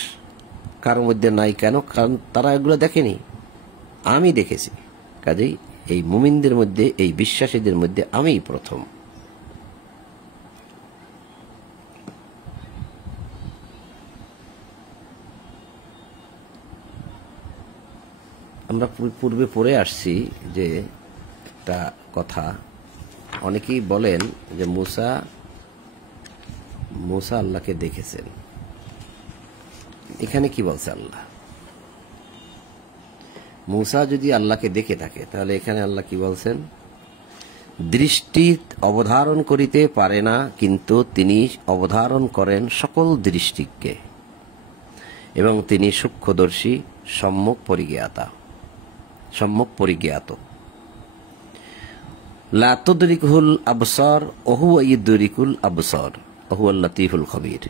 কারোর মধ্যে নাই কেন? কারণ তারা এগুলো দেখেনি, আমি দেখেছি। কাজেই এই মুমিনদের মধ্যে, এই বিশ্বাসীদের মধ্যে আমিই প্রথম। আমরা পূর্বে পড়ে আসছি যে একটা কথা, অনেকেই বলেন যে মুসা আল্লাহকে দেখেছেন। এখানে কি বলছে আল্লাহ? মুসা যদি আল্লাহকে দেখে থাকে, তাহলে এখানে আল্লাহ কি বলছেন? দৃষ্টি অবধারণ করিতে পারে না, কিন্তু তিনি অবধারণ করেন সকল দৃষ্টিকে, এবং তিনি সূক্ষ্মদর্শী, সম্যক পরিজ্ঞাত। লা তুদরিকুল আবসার ওহুয়া ইউদরিকুল আবসার ওহুয়াল লাতীফুল খবীর।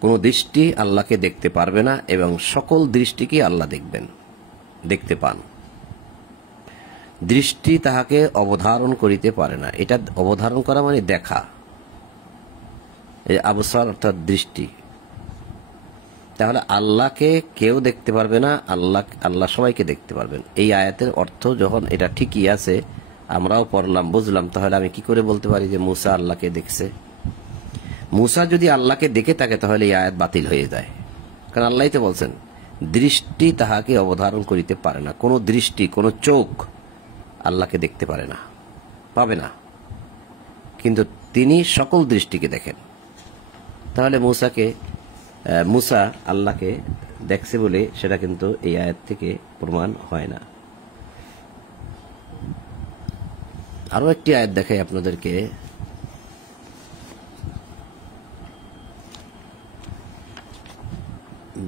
কোন দৃষ্টি আল্লাহকে দেখতে পারবে না, এবং সকল দৃষ্টিকে আল্লাহ দেখতে পান। দৃষ্টি তাহাকে অবধারণ করিতে পারে না। এটা অবধারণ করা মানে দেখা, এই আবসার অর্থাৎ দৃষ্টি। তাহলে আল্লাহকে কেউ দেখতে পারবে না, আল্লাহ সবাইকে দেখতে পারবেন। এই আয়াতের অর্থ যখন এটা ঠিকই আছে, আমরাও পড়লাম, বুঝলাম, তাহলে আমি কি করে বলতে পারি যে মুসা আল্লাহকে দেখছে? মুসা যদি আল্লাহকে দেখে থাকে, তাহলে এই আয়াত বাতিল হয়ে যায়। কারণ আল্লাহই তো বলছেন দৃষ্টি তাহাকে অবধারণ করিতে পারে না। কোনো দৃষ্টি, কোনো চোখ আল্লাহকে দেখতে পারে না, পাবে না, কিন্তু তিনি সকল দৃষ্টিকে দেখেন। তাহলে মুসা আল্লাহকে দেখছে বলে সেটা কিন্তু এই আয়াত থেকে প্রমাণ হয় না। আরো একটি আয়াত দেখাই আপনাদেরকে।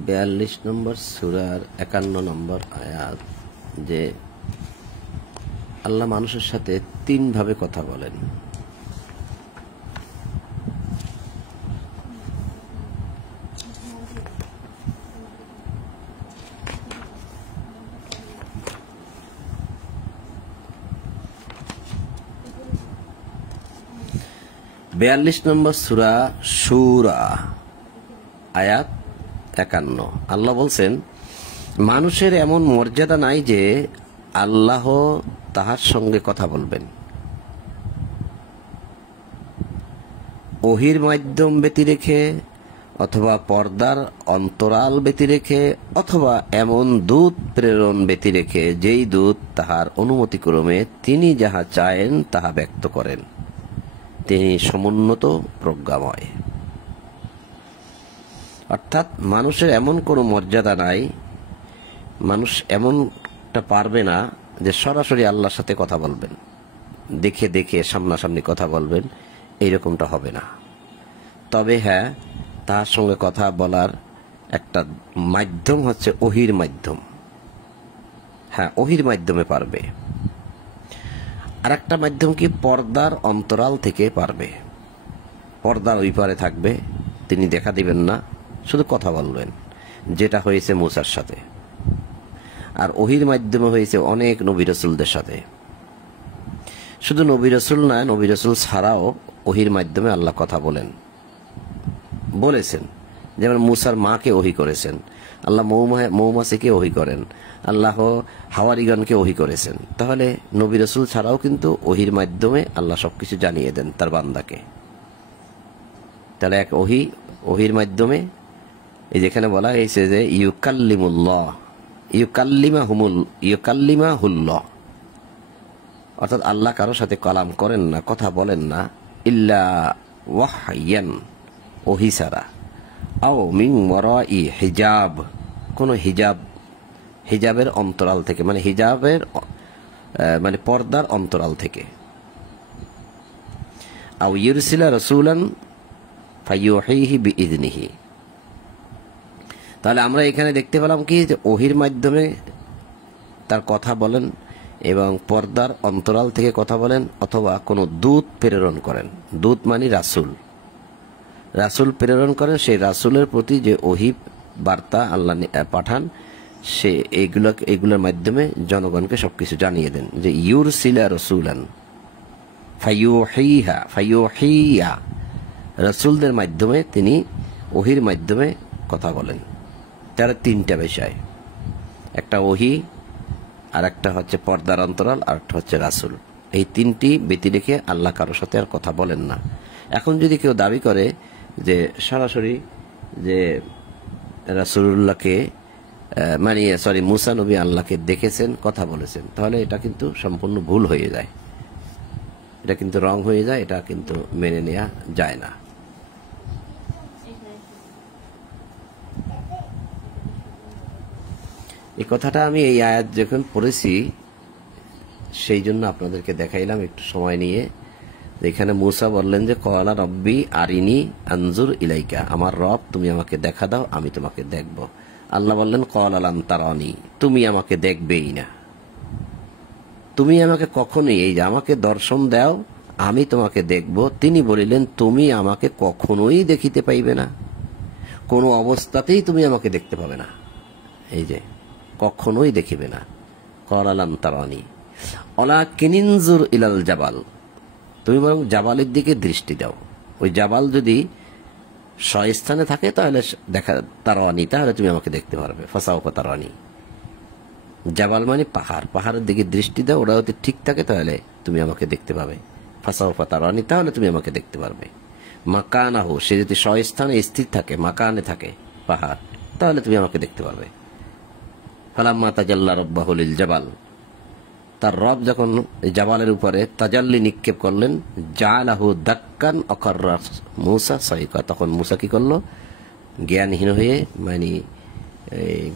বিয়াল্লিশ নম্বর সূরার 51 নম্বর আয়াত, যে আল্লাহ মানুষের সাথে 3 ভাবে কথা বলেন। বিয়াল্লিশ নম্বর সূরা সূরা আয়াত 51। আল্লাহ বলছেন, মানুষের এমন মর্যাদা নাই যে আল্লাহ তাহার সঙ্গে কথা বলবেন। ওহির মাধ্যম ব্যতি রেখে, অথবা পর্দার অন্তরাল ব্যতি রেখে, অথবা এমন দূত প্রেরণ ব্যতি রেখে যেই দূত তাহার অনুমতিক্রমে তিনি যাহা চায়েন তাহা ব্যক্ত করেন। তিনি সমুন্নত প্রজ্ঞাময়। অর্থাৎ মানুষের এমন কোনো মর্যাদা নাই, মানুষ এমনটা পারবে না যে সরাসরি আল্লাহর সাথে কথা বলবেন, দেখে দেখে সামনাসামনি কথা বলবেন, এইরকমটা হবে না। তবে হ্যাঁ, তার সঙ্গে কথা বলার একটা মাধ্যম হচ্ছে ওহির মাধ্যম। হ্যাঁ, ওহির মাধ্যমে পারবে। আর একটা মাধ্যম কি, পর্দার অন্তরাল থেকে পারবে। পর্দার ওই পারে থাকবে, তিনি দেখা দিবেন না, শুধু কথা বলবেন, যেটা হয়েছে মুসার সাথে। আর ওহির মাধ্যমে হয়েছে অনেক নবী রাসূলদের সাথে। শুধু নবী রাসূল না, নবী রাসূল ছাড়াও ওহির মাধ্যমে আল্লাহ কথা বলেছেন। যেমন মুসার মাকে ওহি করেছেন, আল্লাহ মৌমাছিকে ওহি করেন, আল্লাহ হাওয়ারিগণকে ওহি করেছেন। তাহলে নবী রাসূল ছাড়াও কিন্তু ওহির মাধ্যমে আল্লাহ সবকিছু জানিয়ে দেন তার বান্দাকে। তাহলে এক ওহির মাধ্যমে, এই যেখানে বলা হয়েছে যে ইউকাল্লিমাহুল্লাহ, অর্থাৎ আল্লাহ কারোর সাথে কালাম করেন না, কথা বলেন না, ইল্লা ওয়াহয়ান, ওহি ছাড়া, আও মিন ওয়ারাই হিজাব, কোন হিজাবের অন্তরাল থেকে, মানে পর্দার অন্তরাল থেকে। আও ইউরসিলা রাসূলান ফায়ুহিহি বিইذনিহি। তাহলে আমরা এখানে দেখতে পেলাম কি, যে ওহির মাধ্যমে তার কথা বলেন, এবং পর্দার অন্তরাল থেকে কথা বলেন অথবা কোনো দূত প্রেরণ করেন। দূত মানে রাসূল, রাসূল প্রেরণ করেন, সেই রাসূলের প্রতি যে ওহী বার্তা আল্লাহ পাঠান সে এগুলোর মাধ্যমে জনগণকে সবকিছু জানিয়ে দেন। যে ইউরসিলা রাসূলান ফায়ুহিয়া, রাসূলদের মাধ্যমে তিনি ওহীর মাধ্যমে কথা বলেন। তার তিনটা বিষয়, একটা ওহী, আর একটা হচ্ছে পর্দার অন্তরাল, আর একটা হচ্ছে রাসূল। এই তিনটি ব্যতি রেখে আল্লাহ কারোর সাথে আর কথা বলেন না। এখন যদি কেউ দাবি করে যে সরাসরি যে রাসূলুল্লাহকে মুসা নবী আল্লাহকে দেখেছেন, কথা বলেছেন, তাহলে এটা কিন্তু সম্পূর্ণ ভুল হয়ে যায়, এটা কিন্তু রং হয়ে যায়, এটা কিন্তু মেনে নেওয়া যায় না। এই কথাটা আমি এই আয়াত যখন পড়েছি সেই জন্য আপনাদেরকে দেখাইলাম একটু সময় নিয়ে। এখানে মুসা বললেন যে ক্বালা রব্বি আরিনি আনজুর ইলাইকা, আমার রব তুমি আমাকে দেখা দাও, আমি তোমাকে দেখব। আল্লাহ বললেন ক্বালা লান তারানি, তুমি আমাকে দেখবেই না, তুমি আমাকে কখনোই, এই যে আমাকে দর্শন দাও আমি তোমাকে দেখব। তিনি বলিলেন তুমি আমাকে কখনোই দেখিতে পাইবে না, কোনো অবস্থাতেই তুমি আমাকে দেখতে পাবে না, এই যে কখনোই দেখিবে না। ক্বালা লান তারানি ওয়ালাকিন ইনজুর ইলাল জাবাল, তুমি বরং জাবালের দিকে দৃষ্টি দাও। ওই জাবাল যদি স্বস্থানে থাকে তাহলে দেখা তারানি, তাহলে তুমি আমাকে দেখতে পারবে। ফাসাউফা তারানি, জাবাল মানে পাহাড়, পাহাড়ের দিকে দৃষ্টি দাও, ওরা যদি ঠিক থাকে তাহলে তুমি আমাকে দেখতে পাবে। ফাসাউফা তারানি, তাহলে তুমি আমাকে দেখতে পারবে। মাকানাহু, সে যদি স্বস্থানে স্থির থাকে, মাকানে থাকে পাহাড়, তাহলে তুমি আমাকে দেখতে পারবে। ফালাম্মা তাজাল্লা রাব্বাহু লিল জাবাল, তার রব যখন জাবালের উপরে তাজাল্লি নিক্ষেপ করলেন, জাআলাহু দাক্কান আকাররা মুসা সাইকা, তখন মুসা কি করলো, জ্ঞানহীন হয়ে, মানে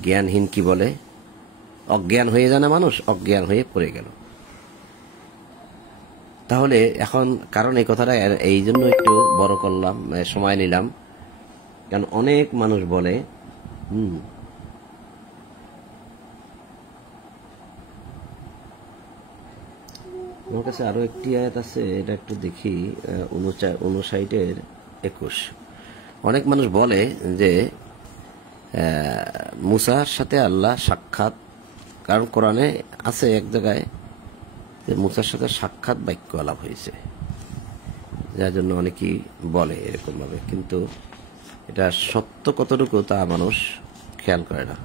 জ্ঞানহীন কি বলে, অজ্ঞান হয়ে যায় না মানুষ, অজ্ঞান হয়ে পড়ে গেল। তাহলে এখন কারণ এই কথাটা এই জন্য একটু বড় করলাম, সময় নিলাম, কারণ অনেক মানুষ বলে আমার কাছে আরো একটি আয়াত আছে, এটা একটু দেখি, 59-21। অনেক মানুষ বলে যে মুসার সাথে আল্লাহ সাক্ষাৎ, কারণ কোরআনে আছে এক জায়গায় যে মুসার সাথে সাক্ষাৎ বাক্য আলাপ হয়েছে, যার জন্য অনেকেই বলে এরকম ভাবে, কিন্তু এটা সত্য কতটুকু তা মানুষ খেয়াল করে না।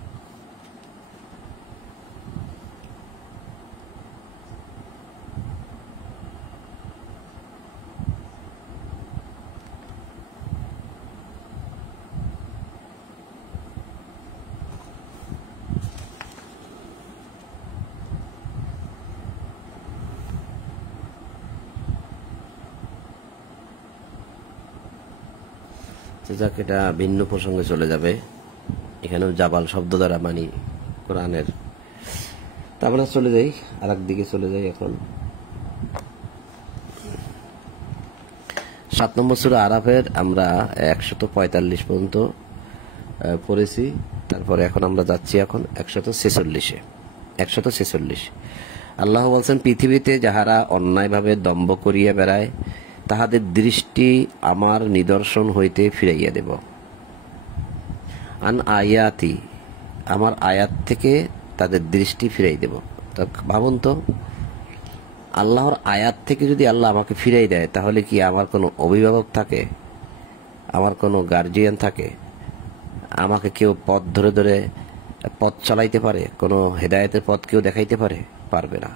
যাক, এটা ভিন্ন প্রসঙ্গে চলে যাবে, এখানেও জাবাল শব্দ দ্বারা মানি কোরআনের। তা আমরা চলে যাই আর একদিকে চলে যাই। এখন 7 নম্বর সূরা আরাফের আমরা 145 পর্যন্ত পড়েছি, তারপরে এখন আমরা যাচ্ছি এখন 146। আল্লাহ বলছেন, পৃথিবীতে যাহারা অন্যায়ভাবে দম্ভ করিয়া বেড়ায় তাহাদের দৃষ্টি আমার নিদর্শন হইতে ফিরাইয়া দেব। আন আয়াতি, আমার আয়াত থেকে তাদের দৃষ্টি ফিরাই দেব। ভাবুন তো, আল্লাহর আয়াত থেকে যদি আল্লাহ আমাকে ফিরাই দেয়, তাহলে কি আমার কোনো অভিভাবক থাকে, আমার কোনো গার্জিয়ান থাকে, আমাকে কেউ পথ ধরে ধরে পথ চালাইতে পারে, কোনো হেদায়েতের পথ কেউ দেখাইতে পারবে না।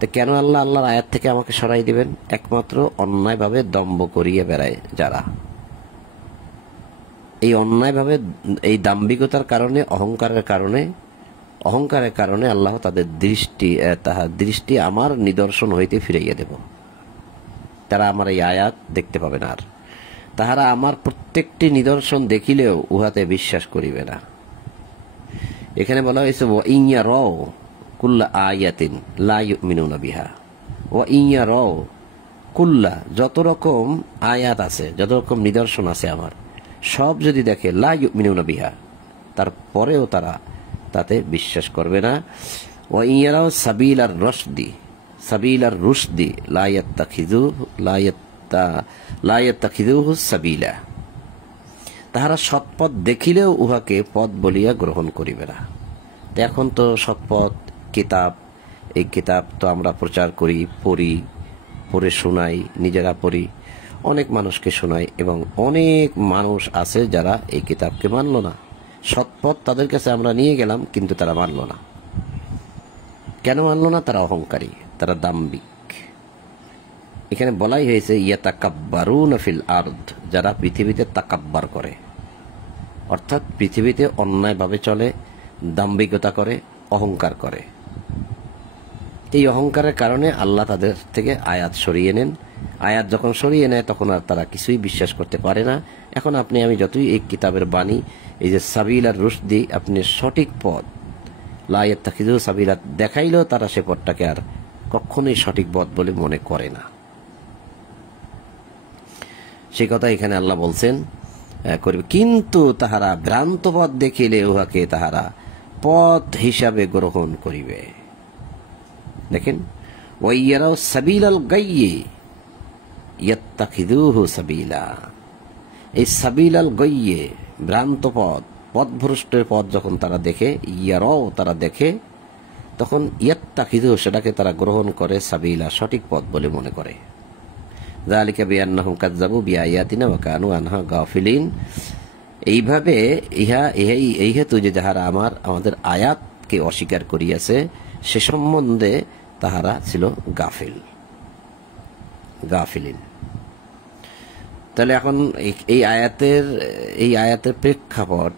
তো কেন আল্লাহ আল্লাহর আয়াত থেকে আমাকে সরাই দিবেন? একমাত্র অন্যায়ভাবে দম্ভ করিয়ে বেড়ায় যারা, এই অন্যায়ভাবে, এই দাম্ভিকতার কারণে, অহংকারের কারণে আল্লাহ তাদের দৃষ্টি আমার নিদর্শন হইতে ফিরাইয়া দেব। তারা আমার এই আয়াত দেখতে পাবে না, আর তাহারা আমার প্রত্যেকটি নিদর্শন দেখিলেও উহাতে বিশ্বাস করিবে না। এখানে বলা হয়েছে ওয়া ইয়ারাউ কুল্লা আয়াতিন লা ইউমিনুনা বিহা, ওয়া ইয়ারাউ কুল্লা, যত রকম আয়াত আছে, যত রকম নিদর্শন আছে আমার, সব যদি দেখে, লা ইউমিনুনা বিহা, তারপরেও তারা তাতে বিশ্বাস করবে না। ওয়া ইয়ারাও সাবিলার রশদি সাবিলার রুশদি লা ইয়াত্তাখিযুহু সাবিলা, তাহারা সৎপথ দেখিলেও উহাকে পথ বলিয়া গ্রহণ করিবে না। এখন তো সৎপথ কিতাব, এই কিতাব তো আমরা প্রচার করি, পড়ে শোনাই, নিজেরা পড়ি, অনেক মানুষকে শোনাই, এবং অনেক মানুষ আছে যারা এই কিতাবকে মানল না। সৎপথ তাদের কাছে আমরা নিয়ে গেলাম, কিন্তু তারা মানল না। কেন মানল না? তারা অহংকারী, তারা দাম্ভিক। এখানে বলাই হয়েছে ইয়াতাকাব্বারুনা ফিল আরদ, যারা পৃথিবীতে তাকাব্বার করে, অর্থাৎ পৃথিবীতে অন্যায়ভাবে চলে, দাম্ভিকতা করে, অহংকার করে। এই অহংকারের কারণে আল্লাহ তাদের থেকে আয়াত সরিয়ে নেন। আয়াত যখন সরিয়ে নেয় তখন আর তারা কিছুই বিশ্বাস করতে পারে না। এখন আপনি আমি যতই এই কিতাবের বাণী, এই যে সাবিল আর রুশদি, আপনি সঠিক পথ লা ইয়াত্তাখিযুহু সাবিলা দেখাইলেও তারা সে পথটাকে আর কখনোই সঠিক পথ বলে মনে করে না। সেই কথা এখানে আল্লাহ বলছেন করবে, কিন্তু তাহারা ভ্রান্ত পথ দেখিলে উহাকে তাহারা পথ হিসাবে গ্রহণ করিবে। দেখেন, ওয়াইয়ারাও সাবিলাল গাইয়্যি ইয়াত্তাখিযুহু সাবিলা, এই সাবিলাল গাইয়্যি ভ্রান্ত পথ, পথভ্রষ্টের পথ যখন তারা দেখে, ইয়ারাও তারা দেখে, তখন ইয়াত্তাখিযুহু সেটাকে তারা গ্রহণ করে সাবিলা সঠিক পথ বলে মনে করে। যালিকা বিআন্নাহুম কাযযাবু বিআয়াতিনা ওয়া কানু আনহা গাফিলিন। এইভাবে এই হেতু যে যাহারা আমাদের আয়াতকে অস্বীকার করিয়াছে, সে সম্বন্ধে তাহারা ছিল গাফিলিন। তাহলে এখন এই আয়াতের প্রেক্ষাপট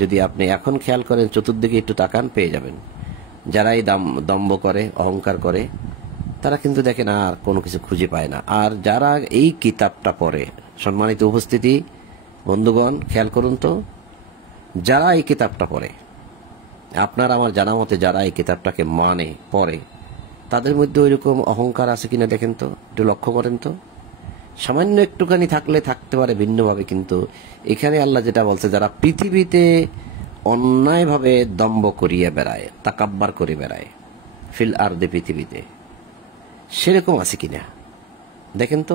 যদি আপনি এখন খেয়াল করেন, চতুর্দিকে একটু তাকান, পেয়ে যাবেন। যারা এই দম্ভ করে, অহংকার করে, তারা কিন্তু দেখেন আর কোনো কিছু খুঁজে পায় না। আর যারা এই কিতাবটা পড়ে, সম্মানিত উপস্থিতি বন্ধুগণ, খেয়াল করুন তো, যারা এই কিতাবটা পড়ে, আপনার আমার জানা মতে যারা এই কিতাবটাকে মানে, পড়ে, তাদের মধ্যে ওইরকম অহংকার আছে কিনা দেখেন তো, একটু লক্ষ্য করেন তো। সামান্য একটুখানি থাকলে থাকতে পারে ভিন্নভাবে, কিন্তু এখানে আল্লাহ যেটা বলছে, যারা পৃথিবীতে অন্যায়ভাবে দম্ভ করিয়া বেড়ায়, তাকাব্বার করে বেড়ায় ফিল আরদে, পৃথিবীতে, সেরকম আছে কিনা দেখেন তো,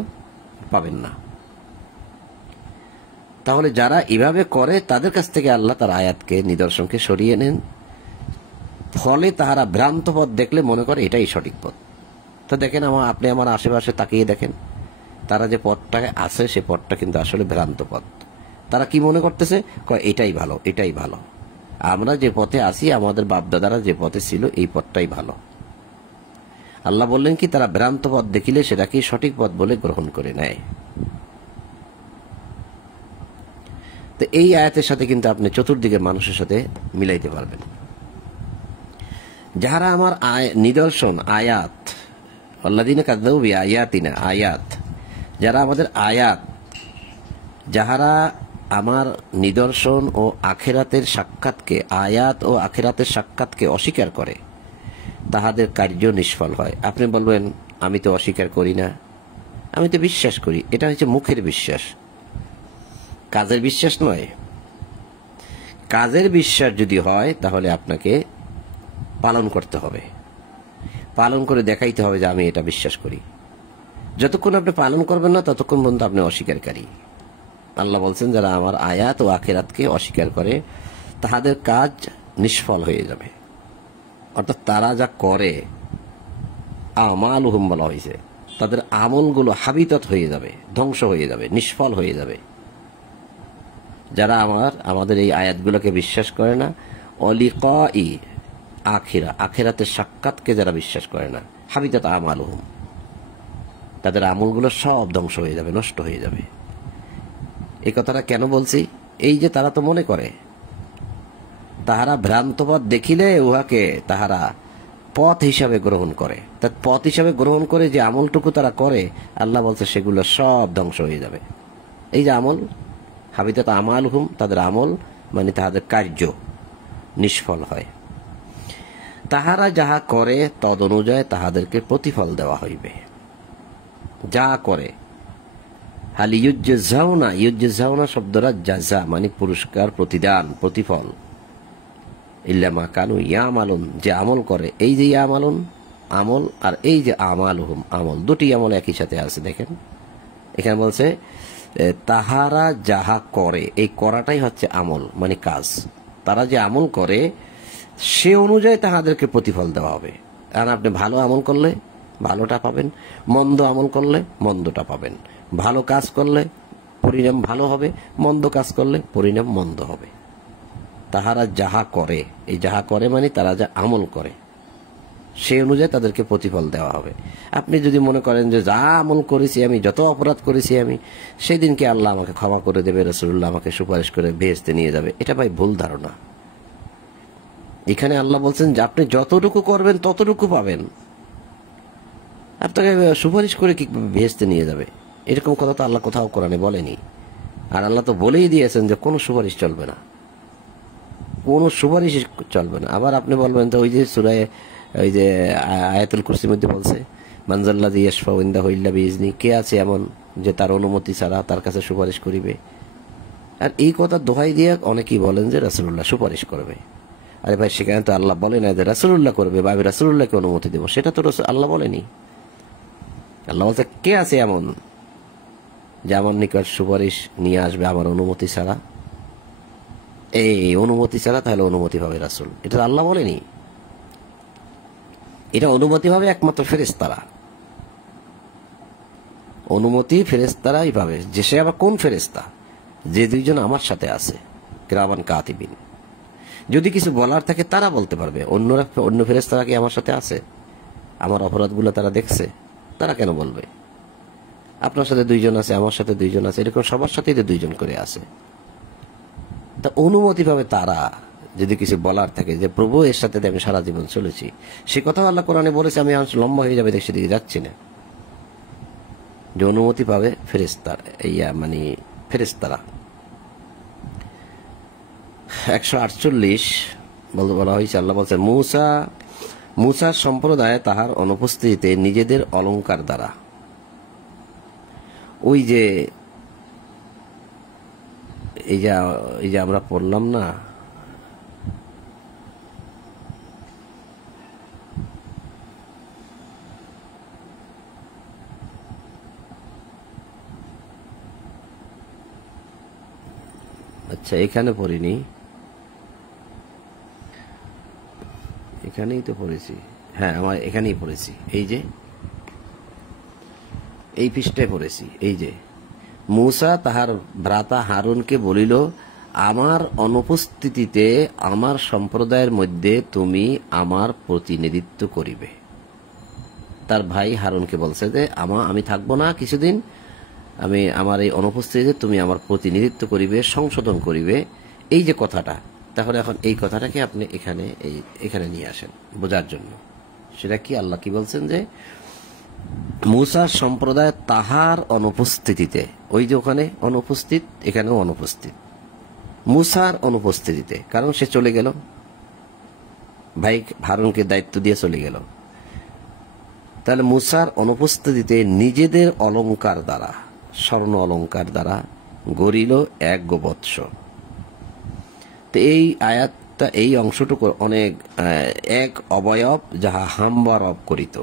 পাবেন না। তাহলে যারা এভাবে করে, তাদের কাছ থেকে আল্লাহ তার আয়াতকে, নিদর্শনকে সরিয়ে নেন। ফলে তাহারা ভ্রান্ত পথ দেখলে মনে করে এটাই সঠিক পথ। তো দেখেন, আপনি আমার আশেপাশে তাকিয়ে দেখেন, তারা যে পথটাকে আছে, সে পথটা কিন্তু আসলে ভ্রান্ত পথ। তারা কি মনে করতেছে? এটাই ভালো, এটাই ভালো। আমরা যে পথে আছি, আমাদের বাপদাদারা যে পথে ছিল, এই পথটাই ভালো। আল্লাহ বললেন কি, তারা ভ্রান্ত পথ দেখিলে সেটাকে সঠিক পথ বলে গ্রহণ করে নেয়। তো এই আয়াতের সাথে কিন্তু আপনি চতুর্দিকের মানুষের সাথে মিলাইতে পারবেন। যাহারা আমার নিদর্শন, আয়াত, আল্লাযীনা কাযযাবু বিআয়াতিনা, আয়াত, যারা আমাদের আয়াত, যাহারা আমার নিদর্শন ও আখিরাতের সাক্ষাৎকে, আয়াত ও আখিরাতের সাক্ষাৎকে অস্বীকার করে, তাহাদের কার্য নিষ্ফল হয়। আপনি বলবেন, আমি তো অস্বীকার করি না, আমি তো বিশ্বাস করি। এটা হচ্ছে মুখের বিশ্বাস, কাজের বিশ্বাস নয়। কাজের বিশ্বাস যদি হয়, তাহলে আপনাকে পালন করতে হবে, পালন করে দেখাইতে হবে যে আমি এটা বিশ্বাস করি। যতক্ষণ আপনি পালন করবেন না, ততক্ষণ পর্যন্ত আপনি অস্বীকারী। আল্লাহ বলছেন, যারা আমার আয়াত ও আখিরাতকে অস্বীকার করে, তাহাদের কাজ নিষ্ফল হয়ে যাবে। অর্থাৎ তারা যা করে, আমালুহুম বলা হয়েছে, তাদের আমলগুলো হাবিতাত হয়ে যাবে, ধ্বংস হয়ে যাবে, নিষ্ফল হয়ে যাবে। যারা আমাদের এই আয়াতগুলোকে বিশ্বাস করে না, অলিকাই আখিরা, আখিরাতের সাক্ষাৎকে যারা বিশ্বাস করে না, হাবিতাত আমালুহুম, তাদের আমলগুলো সব ধ্বংস হয়ে যাবে, নষ্ট হয়ে যাবে। এই কথাটা কেন বলছি? এই যে তারা তো মনে করে, তাহারা ভ্রান্ত পথ দেখিলে উহাকে তাহারা পথ হিসাবে গ্রহণ করে। তা পথ হিসাবে গ্রহণ করে যে আমলটুকু তারা করে, আল্লাহ বলছে সেগুলো সব ধ্বংস হয়ে যাবে। এই যে আমল, হাবিতাত আমালুহুম, তাদের আমল মানে তাহাদের কার্য নিষ্ফল হয়। তাহারা যাহা করে তদ অনুযায়ী তাহাদেরকে প্রতিফল দেওয়া হইবে। যা করে, হাল ইউজ্জাউনা শব্দরা জাযা মানে পুরস্কার, প্রতিদান, প্রতিফল। ইল্লা মা কানু ইয়ামালুন, যে আমল করে। এই যে ইয়ামালুন আমল, আর এই যে আমালুহুম আমল, দুটি আমল একই সাথে আছে। দেখেন এখানে বলছে তাহারা যাহা করে, এই করাটাই হচ্ছে আমল মানে কাজ। তারা যে আমল করে সে অনুযায়ী তাহাদেরকে প্রতিফল দেওয়া হবে। কারণ আপনি ভালো আমল করলে ভালোটা পাবেন, মন্দ আমল করলে মন্দটা পাবেন। ভালো কাজ করলে পরিণাম ভালো হবে, মন্দ কাজ করলে পরিণাম মন্দ হবে। তাহারা যাহা করে, এই যাহা করে মানে তারা যা আমল করে সেই অনুযায়ী তাদেরকে প্রতিফল দেওয়া হবে। আপনি যদি মনে করেন যে যা আমল করেছি আমি, যত অপরাধ করেছি আমি, সেদিনকে আল্লাহ আমাকে ক্ষমা করে দেবে, রাসূলুল্লাহ আমাকে সুপারিশ করে বেহেশতে নিয়ে যাবে, এটা ভাই ভুল ধারণা। এখানে আল্লাহ বলছেন যে আপনি যতটুকু করবেন ততটুকু পাবেন, আপনাকে সুপারিশ করে কি বেহেশতে নিয়ে যাবে, এরকম কথা তো আল্লাহ কোথাও কোরআনে বলেনি। আর আল্লাহ তো বলেই দিয়েছেন যে কোনো সুপারিশ চলবে না, কোনো সুপারিশ চলবে না। আবার আপনি বলবেন তো ওই যে সূরায়ে ওই যে আয়াতুল কুরসির মধ্যে বলছে মানজাল্লাযী ইয়াশফাউ ইনদাহু ইল্লা বিইজনি, কে আছে এমন যে তার অনুমতি ছাড়া তার কাছে সুপারিশ করিবে। আর এই কথা দোহাই দিয়ে অনেকেই বলেন যে রাসূলুল্লাহ সুপারিশ করবে। আরে ভাই সেখানে তো আল্লাহ বলে না যে রাসূলুল্লাহ করবে বা আমি রাসূলুল্লাহকে অনুমতি দেব, সেটা তো আল্লাহ বলেনি। আল্লাহ বলছে কে আছে এমন যে আমার নিকট সুপারিশ নিয়ে আসবে আমার অনুমতি ছাড়া। এই অনুমতি ছাড়া তাহলে অনুমতি পাবে রাসূল, এটা আল্লাহ বলেনি। এটা অনুমতি পাবে একমাত্র ফেরেশতারা, অনুমতি ফেরেশতারাই পাবে। যে সে আবার কোন ফেরেশতা? যে দুইজন আমার সাথে আছে, কিরামান কাতিবিন। যদি কিছু বলার থাকে তারা বলতে পারবে, অন্য ফেরেশতারা কি আমার সাথে আছে? আমার অপরাধগুলো তারা দেখছে, তারা কেন বলবে? আপনার সাথে দুইজন আছে, আমার সাথে দুইজন আছে, এরকম সবার সাথেই তো দুইজন করে আছে। তা অনুমতি পাবে তারা যদি কিছু বলার থাকে, যে প্রভু এর সাথে আমি সারা জীবন চলেছি, সে কথা আল্লাহ কোরআনে বলেছে। আমি লম্বা হয়ে যাবে দেখছি দিকে যাচ্ছি না, যে অনুমতি পাবে ফেরেশতারা, মানে ফেরেশতারা। 148 বলা হয়েছে, আল্লাহ বলছে মুসার সম্প্রদায় তাহার অনুপস্থিতিতে নিজেদের অলংকার দ্বারা, ওই যে এই যে আমরা পড়লাম না, আচ্ছা এখানে পড়িনি, এখানেই তো পড়েছি। হ্যাঁ আমার এখানেই পড়েছি, এই যে এই পৃষ্ঠায় পড়েছি। এই যে মূসা তাহার ভ্রাতা হারুনকে বলিল, আমার অনুপস্থিতিতে আমার সম্প্রদায়ের মধ্যে তুমি আমার প্রতিনিধিত্ব করিবে। তার ভাই হারুনকে বলছে যে আমি থাকবো না কিছুদিন, আমি আমার এই অনুপস্থিতিতে তুমি আমার প্রতিনিধিত্ব করিবে, সংশোধন করিবে, এই যে কথাটা। তাহলে এখন এই কথাটাকে আপনি এখানে নিয়ে আসেন বোঝার জন্য। সেটা কি আল্লাহ কি বলছেন যে মূসার সম্প্রদায় তাহার অনুপস্থিতিতে, ওই যে ওখানে অনুপস্থিত, এখানেও অনুপস্থিত, মূসার অনুপস্থিতিতে, কারণ সে চলে গেল, ভাই হারুনকে দায়িত্ব দিয়ে চলে গেল। তাহলে মূসার অনুপস্থিতিতে নিজেদের অলংকার দ্বারা, স্বর্ণ অলংকার দ্বারা গড়িল এক গোবৎস। তো এই আয়াতটা, এই অংশটুকু অনেক এক অবয়ব যাহা হাম্বা রব করিত।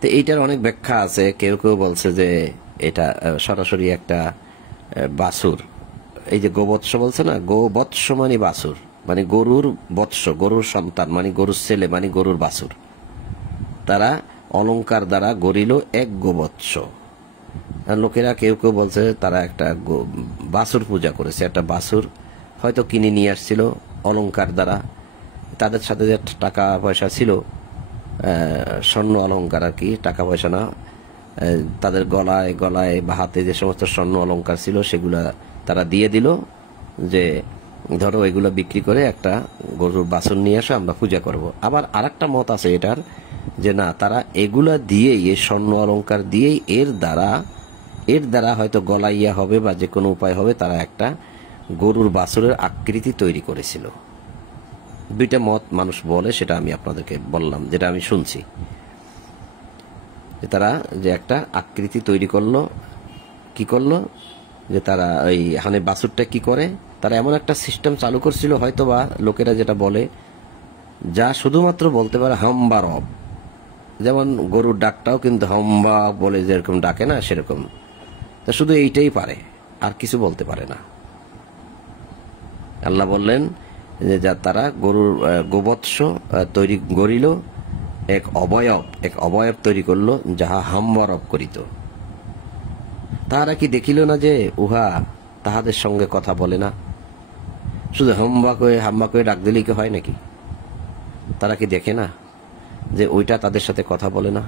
তো এইটার অনেক ব্যাখ্যা আছে। কেউ কেউ বলছে যে এটা সরাসরি একটা বাছুর, এই যে গোবৎস বলছে না, গোবৎস মানে বাছুর, মানে গরুর বৎস, গরুর সন্তান মানে গরুর ছেলে, মানে গরুর বাছুর। তারা অলংকার দ্বারা গড়িল এক গোবৎস। লোকেরা কেউ কেউ বলছে তারা একটা বাছুর পূজা করেছে, একটা বাছুর হয়তো কিনে নিয়ে আসছিল অলংকার দ্বারা। তাদের সাথে যে টাকা পয়সা ছিল, স্বর্ণ অলংকার আর কি, টাকা পয়সা না, তাদের গলায় বা হাতে যে সমস্ত স্বর্ণ অলংকার ছিল সেগুলা তারা দিয়ে দিল, যে ধরো এগুলো বিক্রি করে একটা গরুর বাছুর নিয়ে আসো, আমরা পূজা করব। আবার আরেকটা মত আছে এটার, যে না, তারা এগুলা দিয়েই, এই স্বর্ণ অলংকার দিয়েই এর দ্বারা হয়তো গলাইয়া হবে বা যে কোনো উপায় হবে, তারা একটা গরুর বাছুরের আকৃতি তৈরি করেছিল। দুইটা মত মানুষ বলে, সেটা আমি আপনাদেরকে বললাম, যেটা আমি শুনছি, যে তারা যে একটা আকৃতি তৈরি করলো, কি করলো, যে তারা ওই বাছুরটা কি করে, তারা এমন একটা সিস্টেম চালু করছিল, হয়তোবা লোকেরা যেটা বলে, যা শুধুমাত্র বলতে পারে হাম্বা রব। যেমন গরুর ডাকটাও কিন্তু হাম্বা বলে যেরকম ডাকে না, সেরকম। তা শুধু এইটাই পারে, আর কিছু বলতে পারে না। আল্লাহ বললেন যে যা তারা গরুর গোবৎস তৈরি করিল, এক অবয়ব তৈরি করলো, যাহা হাম্বা রব করিত। তাহারা কি দেখিল না যে উহা তাহাদের সঙ্গে কথা বলে না? শুধু হাম্বা করে ডাক দিলেই কি হয় নাকি? তারা কি দেখে না যে ওইটা তাদের সাথে কথা বলে না?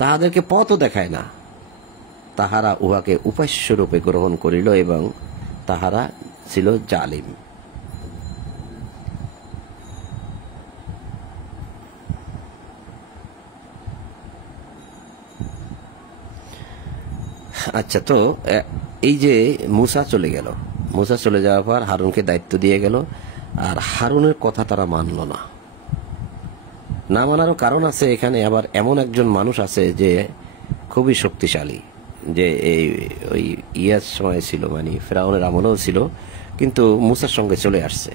তাহাদেরকে পথও দেখায় না। তাহারা উহাকে উপাস্য রূপে গ্রহণ করিল এবং তাহারা ছিল জালিম। আচ্ছা, তো এই যে মুসা চলে গেল, মুসা চলে যাওয়ার পর হারুনকে দায়িত্ব দিয়ে গেল, আর হারুনের কথা তারা মানল না। না মানারও কারণ আছে এখানে। আবার এমন একজন মানুষ আছে যে খুবই শক্তিশালী, যে ওই ইয়ার সময় ছিল, মানে ফেরাউনের আমলেও ছিল, কিন্তু মুসার সঙ্গে চলে আসছে।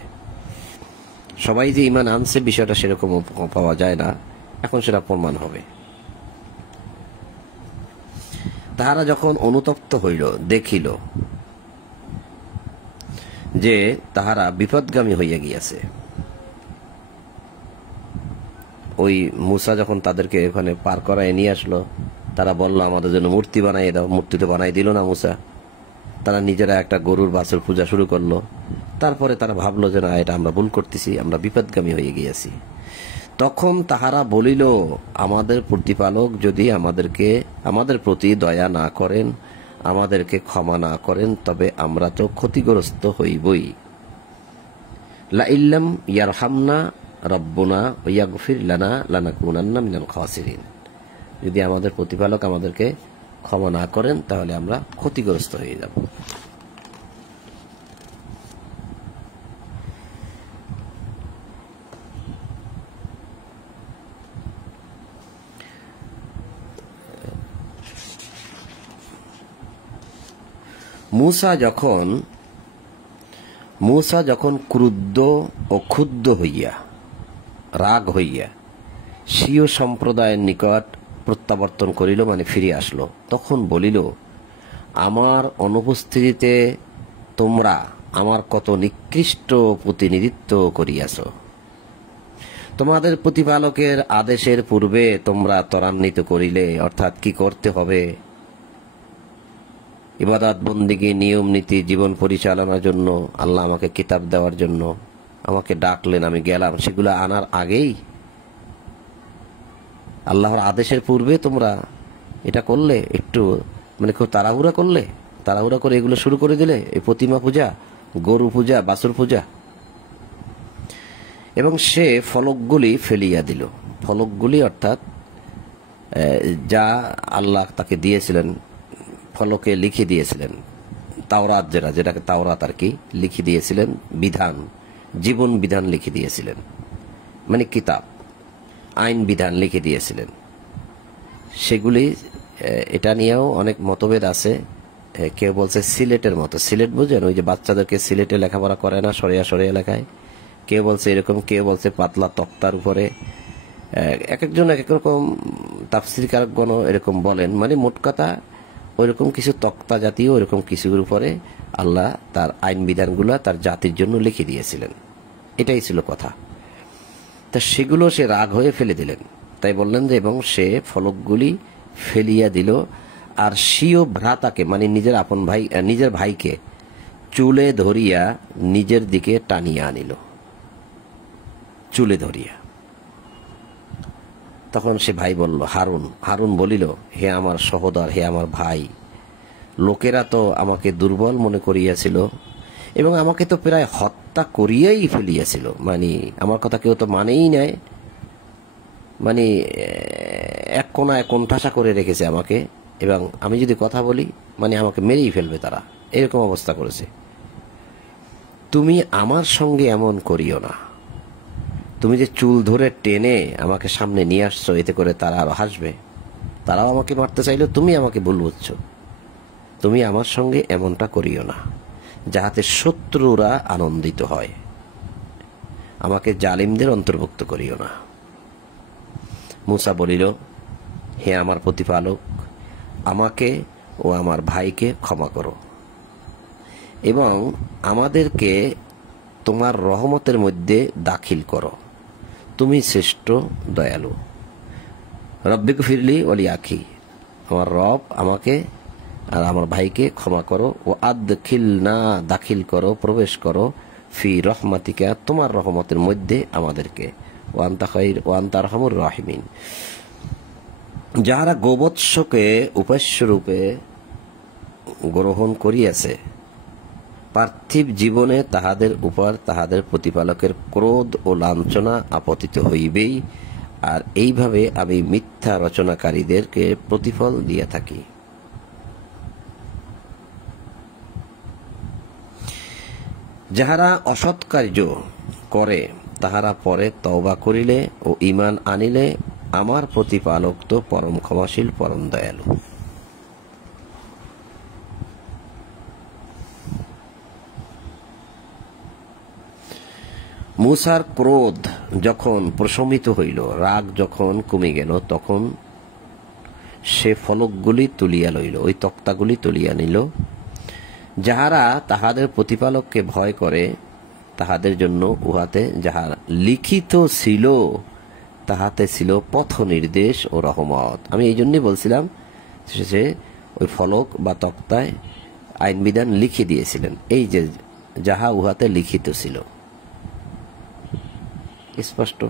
সবাই যে ইমান আনছে বিষয়টা সেরকম পাওয়া যায় না, এখন সেটা প্রমাণ হবে। তাহারা যখন অনুতপ্ত হইল, দেখিল যে তাহারা বিপদগামী হইয়া গিয়াছে। ওই মুসা যখন তাদেরকে ওখানে পার করায় নিয়ে আসলো, তারা বলল আমাদের জন্য মূর্তি বানাই দাও। মূর্তি তো বানাই দিল না মুসা। তারা নিজেরা একটা গরুর বাছুর পূজা শুরু করলো। তারপরে তারা ভাবলো যে না, এটা আমরা ভুল করতেছি, আমরা বিপদগামী হয়ে গিয়েছি। তখন তাহারা বলিল, আমাদের প্রতিপালক যদি আমাদের প্রতি দয়া না করেন, আমাদেরকে ক্ষমা না করেন, তবে আমরা তো ক্ষতিগ্রস্ত হইবই। লা ইল্লাম ইয়ারহামনা রব্বুনা ওয়াগফির লানা লানাকুনান্না মিনাল খাসিরিন। যদি আমাদের প্রতিপালক আমাদেরকে ক্ষমা না করেন, তাহলে আমরা ক্ষতিগ্রস্ত হয়ে যাব। মুসা যখন ক্রুদ্ধ ও ক্ষুব্ধ হইয়া, রাগ হইয়া স্বীয় সম্প্রদায়ের নিকট প্রত্যাবর্তন করিল, মানে ফিরে আসলো, তখন বলিল, আমার অনুপস্থিতিতে তোমরা আমার কত নিকৃষ্ট প্রতিনিধিত্ব করিয়াছ। তোমাদের প্রতিপালকের আদেশের পূর্বে তোমরা ত্বরান্বিত করিলে, অর্থাৎ কি করতে হবে, ইবাদত বন্দিগি নিয়ম নীতি জীবন পরিচালনার জন্য আল্লাহ আমাকে কিতাব দেওয়ার জন্য আমাকে ডাকলেন, আমি গেলাম। সেগুলো আনার আগেই, আল্লাহর আদেশের পূর্বে তোমরা এটা করলে, একটু মানে খুব তাড়াহুড়া করে এগুলো শুরু করে দিলে, এই প্রতিমা পূজা, গরু পূজা, বাছুর পূজা। এবং সে ফলকগুলি ফেলিয়া দিল। ফলকগুলি অর্থাৎ যা আল্লাহ তাকে দিয়েছিলেন, ফলকে লিখে দিয়েছিলেন, তাওরাত যেটাকে তাওরাত আর কি, লিখে দিয়েছিলেন, বিধান, জীবন বিধান লিখে দিয়েছিলেন, মানে কিতাব, আইন বিধান লিখে দিয়েছিলেন। সেগুলি, এটা নিয়েও অনেক মতভেদ আছে। কেউ বলছে সিলেটের মতো, সিলেট বুঝেন, ওই যে বাচ্চাদেরকে সিলেটে লেখাপড়া করে না, সরিয়া লেখায়, কেউ বলছে এরকম, কেউ বলছে পাতলা তক্তার উপরে। এক একজন এক এক রকম তাফসীরকারগণ এরকম বলেন। মানে মোট কথা ওইরকম কিছু তক্তা জাতীয় ওইরকম কিছুর উপরে আল্লাহ তার আইন বিধানগুলো তার জাতির জন্য লিখে দিয়েছিলেন, এটাই ছিল কথা। তা সেগুলো সে রাগ হয়ে ফেলে দিলেন। তাই বললেন যে এবং সে ফলকগুলি ফেলিয়া দিল, আর স্বীয় ভ্রাতাকে, মানে নিজের আপন ভাই, নিজের ভাইকে চুলে ধরিয়া নিজের দিকে টানিয়া আনিল, চুলে ধরিয়া। তখন সে ভাই বলল, হারুন বলিল, হে আমার সহোদর, হে আমার ভাই, লোকেরা তো আমাকে দুর্বল মনে করিয়াছিল এবং আমাকে তো প্রায় হত্যা করিয়াই ফেলিয়াছিল। মানে আমার কথা কেউ তো মানেই নাই, মানে এক কোনায় কোণঠাসা করে রেখেছে আমাকে, এবং আমি যদি কথা বলি মানে আমাকে মেরেই ফেলবে তারা, এরকম অবস্থা করেছে। তুমি আমার সঙ্গে এমন করিও না। তুমি যে চুল ধরে টেনে আমাকে সামনে নিয়ে আসছো, এতে করে তারা আরো হাসবে, তারাও আমাকে মারতে চাইলো, তুমি আমাকে ভুল বুঝছো। তুমি আমার সঙ্গে এমনটা করিও না। যাহাতে শত্রুরা আনন্দিত হয়। আমাকে জালিমদের অন্তর্ভুক্ত করিও না। মূসা বলিল, হে আমার প্রতিপালক, আমাকে ও আমার ভাইকে ক্ষমা করো এবং আমাদেরকে তোমার রহমতের মধ্যে দাখিল করো, তুমি শ্রেষ্ঠ দয়ালু। রব্বিক ফিরলি ওলি আখি, আমার রব আমাকে আর আমার ভাইকে ক্ষমা করো। ও আদখিলনা, দাখিল করো, প্রবেশ করো, ফি রহমাতিকা, তোমার রহমতের মধ্যে আমাদেরকে। ওয়া আনতা আরহামুর রাহিমিন। যাহারা গোবৎসকে উপাস্যরূপে গ্রহণ করিয়াছে, পার্থিব জীবনে তাহাদের উপর তাহাদের প্রতিপালকের ক্রোধ ও লাঞ্ছনা আপতিত হইবেই, আর এইভাবে আমি মিথ্যা রচনাকারীদেরকে প্রতিফল দিয়া থাকি। যাহারা অসৎ কার্য করে তাহারা পরে তওবা করিলে ও ঈমান আনিলে আমার প্রতিপালক তো পরম ক্ষমাশীল, পরম দয়ালু। মূসার ক্রোধ যখন প্রশমিত হইল, রাগ যখন কমে গেল, তখন সে ফলকগুলি তুলিয়া লইল, ওই তক্তাগুলি তুলিয়া নিল। যাহারা তাহাদের প্রতিপালককে ভয় করে তাহাদের জন্য উহাতে যাহা লিখিত ছিল তাহাতে ছিল পথ নির্দেশ ও রহমত। আমি এই জন্যই বলছিলাম সে ওই ফলক বা তক্তায় আইন বিধান লিখে দিয়েছিলেন, এই যে যাহা উহাতে লিখিত ছিল। স্পষ্ট।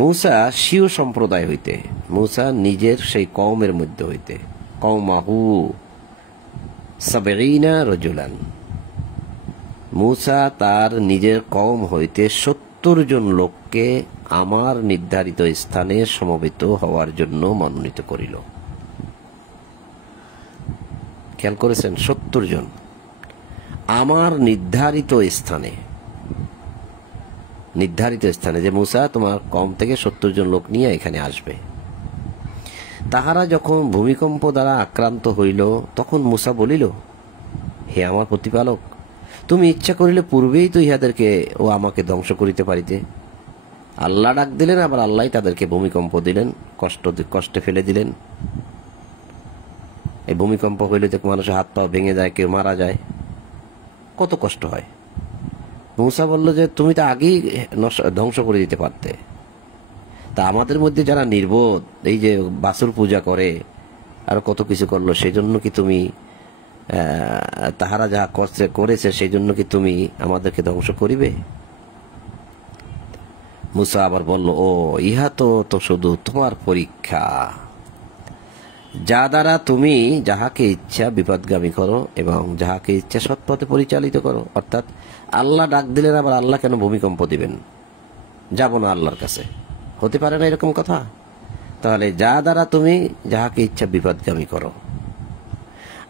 মূসা স্বীয় সম্প্রদায় হইতে, মূসা নিজের সেই কওমের মধ্যে হইতে, কওমাহু সাবঈনা রাজুলান, মূসা তার নিজের কওম হইতে 70 জন লোককে আমার নির্ধারিত স্থানে সমবেত হওয়ার জন্য মনোনীত করিল। খেয়াল করেছেন? 70 জন আমার নির্ধারিত স্থানে, যে মূসা তোমার কওম থেকে 70 জন লোক নিয়ে এখানে আসবে। তাহারা যখন ভূমিকম্প দ্বারা আক্রান্ত হইল, তখন মূসা বলিল, হে আমার প্রতিপালক, তুমি ইচ্ছা করিলে পূর্বেই তো ইহাদেরকে ও আমাকে ধ্বংস করিতে পারিতে। আল্লাহ ডাক দিলেন, আবার আল্লাহ তাদেরকে ভূমিকম্প দিলেন, কষ্টে ফেলে দিলেন। এই ভূমিকম্প হইলে তো মানুষের হাত পা ভেঙে যায়, কেউ মারা যায়, কত কষ্ট হয়। মূসা বলল যে তুমি তো আগেই ধ্বংস করে দিতে পারতে। তা আমাদের মধ্যে যারা নির্বোধ, এই যে বাছুর পূজা করে আর কত কিছু করলো, সেই জন্য কি তুমি তাহারা যা করেছে সেই জন্য কি তুমি আমাদেরকে ধ্বংস করিবে? মূসা আবার বলল, ও ইহা তো শুধু তোমার পরীক্ষা, যা দ্বারা তুমি যাহাকে ইচ্ছা বিপদগামী করো এবং যাহাকে ইচ্ছা সৎপথে পরিচালিত করো। অর্থাৎ আল্লাহ ডাক দিলেন, আবার আল্লাহ কেন ভূমিকম্প দিবেন? যাব না আল্লাহর কাছে, হতে পারে না এরকম কথা। তাহলে যা দ্বারা তুমি যাহাকে ইচ্ছা বিপদগামী করো।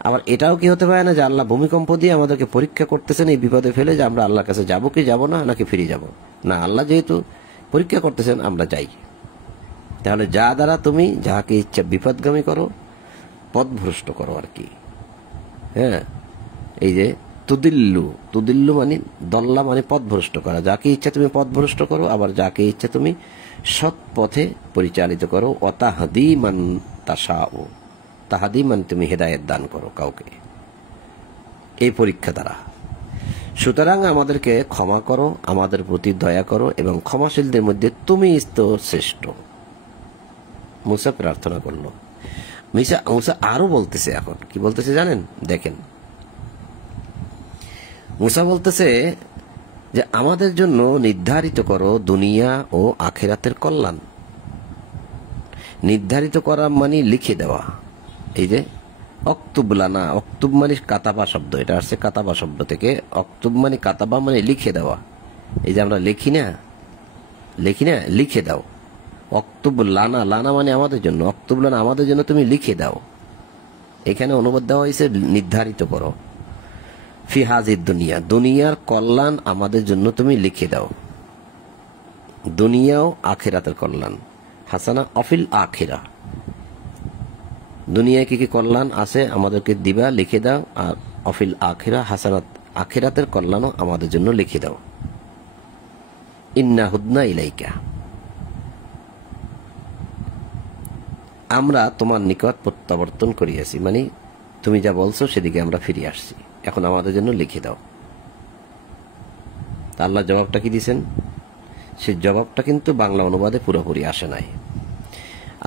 আবার এটাও কি হতে পারে না যে আল্লাহ ভূমিকম্প দিয়ে আমাদেরকে পরীক্ষা করতেছেন এই বিপদে ফেলে, যে আমরা আল্লাহর কাছে যাবো কি যাব না, নাকি ফিরে যাব না? আল্লাহ যেহেতু পরীক্ষা করতেছেন, আমরা যাই। তাহলে যা দ্বারা তুমি যাহাকে ইচ্ছা বিপদগামী করো, পথভ্রষ্ট করো আর কি। হ্যাঁ, এই যে তুদিল্লু মানে দল্লা মানে পথভ্রষ্ট করা। যাকে ইচ্ছা তুমি পথভ্রষ্ট করো, আবার যাকে ইচ্ছা তুমি সৎ পথে পরিচালিত করো। অতাহাদি মান তাশাউ, তাহাদি মানে তুমি হেদায়েত দান করো কাউকে, এই পরীক্ষা দ্বারা। সুতরাং আমাদেরকে ক্ষমা করো, আমাদের প্রতি দয়া করো এবং ক্ষমাশীলদের মধ্যে তুমি তো শ্রেষ্ঠ। মূসা প্রার্থনা করলো। মূসা আরো বলতেছে, এখন কি বলতেছে জানেন? দেখেন, মূসা বলতেছে যে আমাদের জন্য নির্ধারিত করো দুনিয়া ও আখিরাতের কল্যাণ। নির্ধারিত করা মানে লিখে দেওয়া। এই যে অক্তুব লানা, অক্তুব মানে কাতাবা শব্দ, এটা আসছে কাতাবা শব্দ থেকে। অক্তুব মানে কাতাবা মানে লিখে দেওয়া। এই যে আমরা লিখি না, লিখে দাও। অক্তুব লানা, লানা মানে আমাদের জন্য, অক্তুব লানা আমাদের জন্য তুমি লিখে দাও। এখানে অনুবাদ দেওয়া হয়েছে নির্ধারিত করো। ফি হাজির দুনিয়া, দুনিয়ার কল্যাণ আমাদের জন্য তুমি লিখে দাও। দুনিয়াও আখিরাতের কল্যাণ। হাসানা অফিল আখিরা, দুনিয়ায় কি কি কল্যাণ আছে আমাদেরকে দিবা, লিখে দাও। আর অফিল আখিরা হাসানাত, আখিরাতের কল্যাণও আমাদের জন্য লিখে দাও। ইন্না হুদনা ইলাইকা, আমরা তোমার নিকট প্রত্যাবর্তন করিয়াছি, মানে তুমি যা বলছো সেদিকে আমরা ফিরে আসছি, এখন আমাদের জন্য লিখে দাও। আল্লাহ জবাবটা কি দিয়েছেন? সেই জবাবটা কিন্তু বাংলা অনুবাদে পুরোপুরি আসে নাই।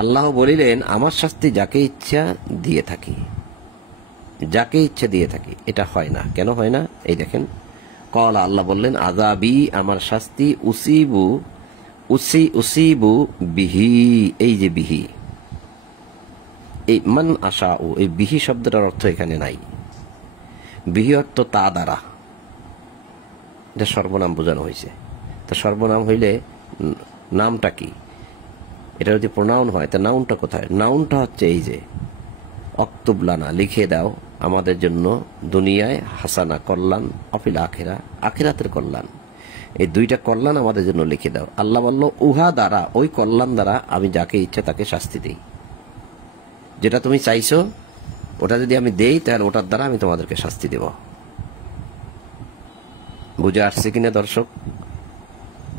আল্লাহ বলিলেন, আমার শাস্তি যাকে ইচ্ছা দিয়ে থাকি, যাকে ইচ্ছা দিয়ে থাকি। এটা হয় না। কেন হয় না? এই দেখেন, কলা, আল্লাহ বললেন, আযাবি, আমার শাস্তি, উসিবু বিহি, এই যে বিহি, এই মান আশাউ, এই বিহি শব্দটার অর্থ এখানে নাই। বিহি অর্থ তা দ্বারা, এটা সর্বনাম বোঝানো হয়েছে। তা সর্বনাম হইলে নামটা কি? এটা যদি প্রোনাউন হয় তা নাউনটা কোথায়? নাউনটা হচ্ছে এই যে অক্তুবলানা, লিখে দাও আমাদের জন্য দুনিয়ায় হাসানা, কল্যাণ, অফিল আখিরা, আখিরাতের কল্যাণ। এই দুইটা কল্যাণ আমাদের জন্য লিখে দাও। আল্লাহ বলল, উহা দ্বারা, ওই কল্যাণ দ্বারা আমি যাকে ইচ্ছা তাকে শাস্তি দিই। যেটা তুমি চাইছো ওটা যদি আমি দেই, তাহলে ওটার দ্বারা আমি তোমাদেরকে শাস্তি দেব। বুঝে আসছে কিনা দর্শক?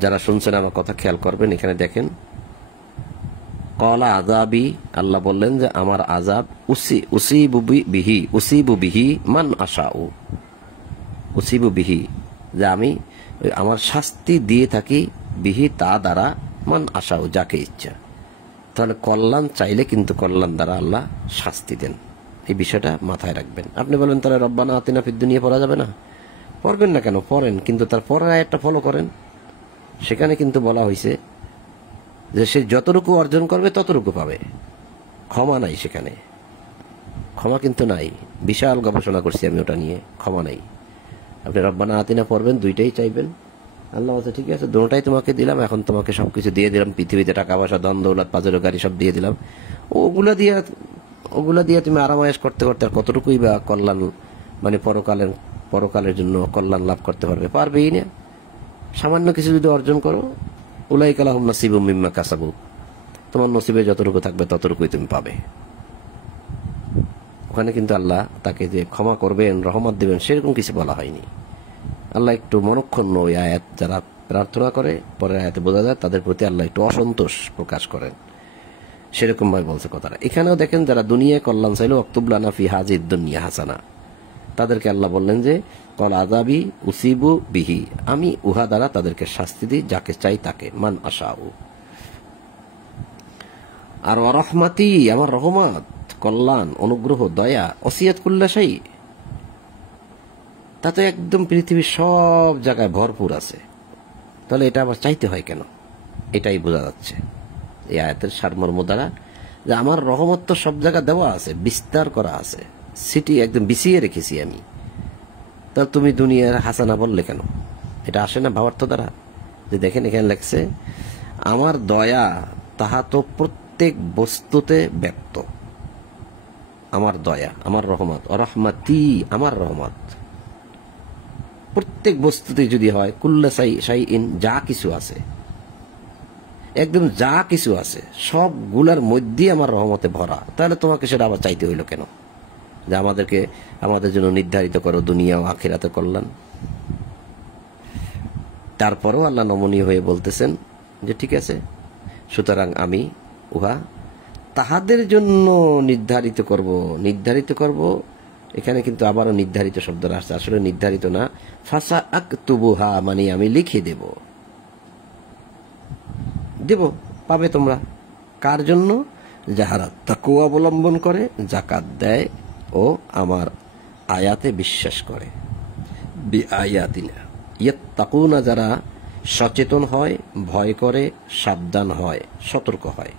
যারা শুনছেন আমার কথা খেয়াল করবেন। এখানে দেখেন, কলা আযাবি, আল্লাহ বললেন যে আমার আযাব, উসিবু বিহি মান আশাউ, উসিবু বিহি, যে আমি আমার শাস্তি দিয়ে থাকি, বিহি তা দ্বারা, মান আশাউ, যাকে ইচ্ছা। তাহলে কল্যাণ চাইলে কিন্তু কল্যাণ দ্বারা আল্লাহ শাস্তি দেন। এই বিষয়টা মাথায় রাখবেন। আপনি বলেন তাহলে রব্বানা আতিনা ফিদ দুনিয়া পড়া যাবে না? পড়বেন না কেন? পড়েন, কিন্তু তার পরের আয়াতটা ফলো করেন। সেখানে কিন্তু বলা হয়েছে যে সে যতটুকু অর্জন করবে ততটুকু পাবে। ক্ষমা নাই সেখানে, ক্ষমা কিন্তু নাই। বিশাল গবেষণা করছি আমি ওটা নিয়ে, ক্ষমা নাই। আপনি রব্বানা আতিনা পড়বেন, দুইটাই চাইবেন। আল্লাহ বলছে, ঠিক আছে, দুটোটাই তোমাকে দিলাম, এখন তোমাকে সবকিছু দিয়ে দিলাম, পৃথিবীতে টাকা পয়সা, ধন দৌলত, পাজেরো গাড়ি সব দিয়ে দিলাম। ওগুলা দিয়ে তুমি আরামায়েশ করতে করতে আর কতটুকুই বা কল্যাণ, মানে পরকালের জন্য কল্যাণ লাভ করতে পারবেই না। সামান্য কিছু যদি অর্জন করো, উলাইকা লাহুম নাসিবুম মিম্মা কাসাবু, তোমার নসিবে যতটুকু থাকবে ততটুকুই তুমি পাবে। ওখানে কিন্তু আল্লাহ তাকে যে ক্ষমা করবেন, রহমত দেবেন, সেরকম কিছু বলা হয়নি। আল্লাহ একটু মনক্ষুণ্ণ, ওই আয়াত যারা প্রার্থনা করে, পরের আয়াতে বোঝা যায় তাদের প্রতি আল্লাহ একটু অসন্তোষ প্রকাশ করেন, সেরকম ভাবে বলছে কথাটা। এখানেও দেখেন, যারা দুনিয়ায় কল্যাণ চাইল, অক্তুবলানা ফি হাজিদ দুনিয়া হাসানা, তাদেরকে আল্লাহ বললেন যে কল আযাবি উসিবু বিহি, আমি উহা দ্বারা তাদেরকে শাস্তি দিই, যাকে চাই তাকে, মান আশাউ। আর রহমাতি, আমার রহমত, কল্যাণ, অনুগ্রহ, দয়া, ওসিয়াত কুল্লা শাই, তা তো একদম পৃথিবীর সব জায়গায় ভরপুর আছে। তাহলে এটা আবার চাইতে হয় কেন? এটাই বোঝা যাচ্ছে এই আয়াতের সারমর্ম দ্বারা, যে আমার রহমত তো সব জায়গায় দেওয়া আছে, বিস্তার করা আছে, সিটি একদম বিছিয়ে রেখেছি আমি। তাহলে তুমি দুনিয়ার হাসানা বললে কেন? এটা আসে না ভাবার্থ দ্বারা? যে দেখেন, এখানে লেখছে, আমার দয়া তাহা তো প্রত্যেক বস্তুতে ব্যক্ত। আমার দয়া, আমার রহমত, রহমাতি, আমার রহমত প্রত্যেক বস্তুতে যদি হয়, কুল্লা শাইইন, যা কিছু আছে, একদম যা কিছু আছে সবগুলার মধ্যে আমার রহমতে ভরা, তাহলে তোমাকে সেটা আবার চাইতে হইল কেন? যে আমাদের জন্য নির্ধারিত করো দুনিয়া ও আখিরাতে কল্যাণ। তারপরেও আল্লাহ নমনীয় হয়ে বলতেছেন যে ঠিক আছে, সুতরাং আমি উহা তাহাদের জন্য নির্ধারিত করব। এখানে কিন্তু আবারও নির্ধারিত শব্দটা আসছে, আসলে নির্ধারিত না। ফাসা আকতুবুহা, মানে আমি লিখে দেব, পাবে তোমরা। কার জন্য? যাহারা তাকওয়া অবলম্বন করে, যাকাত দেয় ও আমার আয়াতে বিশ্বাস করে। বিআয়াতিনা ইয়াত্তাকুনা, যারা সচেতন হয়, ভয় করে, সাবধান হয়, সতর্ক হয়।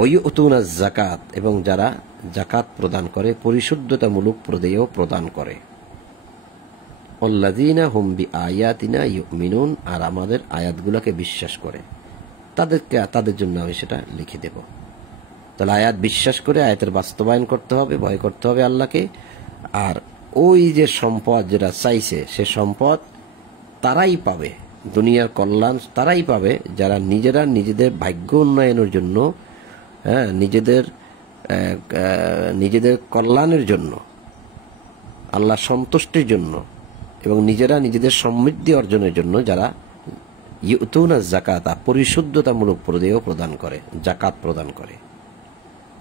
ওয়ুতুনা যাকাত, এবং যারা যাকাত প্রদান করে, পরিশুদ্ধতামূলক প্রদেয় প্রদান করে। আল্লাযীনা হুম বিআয়াতিনা ইউমিনুন, আর আমাদের আয়াতগুলোকে বিশ্বাস করে, তাদের জন্য আমি সেটা লিখে দেব। তাহলে আয়াত বিশ্বাস করে আয়াতের বাস্তবায়ন করতে হবে, ভয় করতে হবে আল্লাহকে। আর ওই যে সম্পদ যেটা চাইছে, সে সম্পদ তারাই পাবে, দুনিয়ার কল্যাণ তারাই পাবে যারা নিজেদের ভাগ্য উন্নয়নের জন্য, নিজেদের নিজেদের কল্যাণের জন্য, আল্লাহ সন্তুষ্টির জন্য এবং নিজেরা নিজেদের সমৃদ্ধি অর্জনের জন্য যারা ইউতুনা যাকাতা পরিশুদ্ধতামূলক প্রদেয় প্রদান করে, যাকাত প্রদান করে,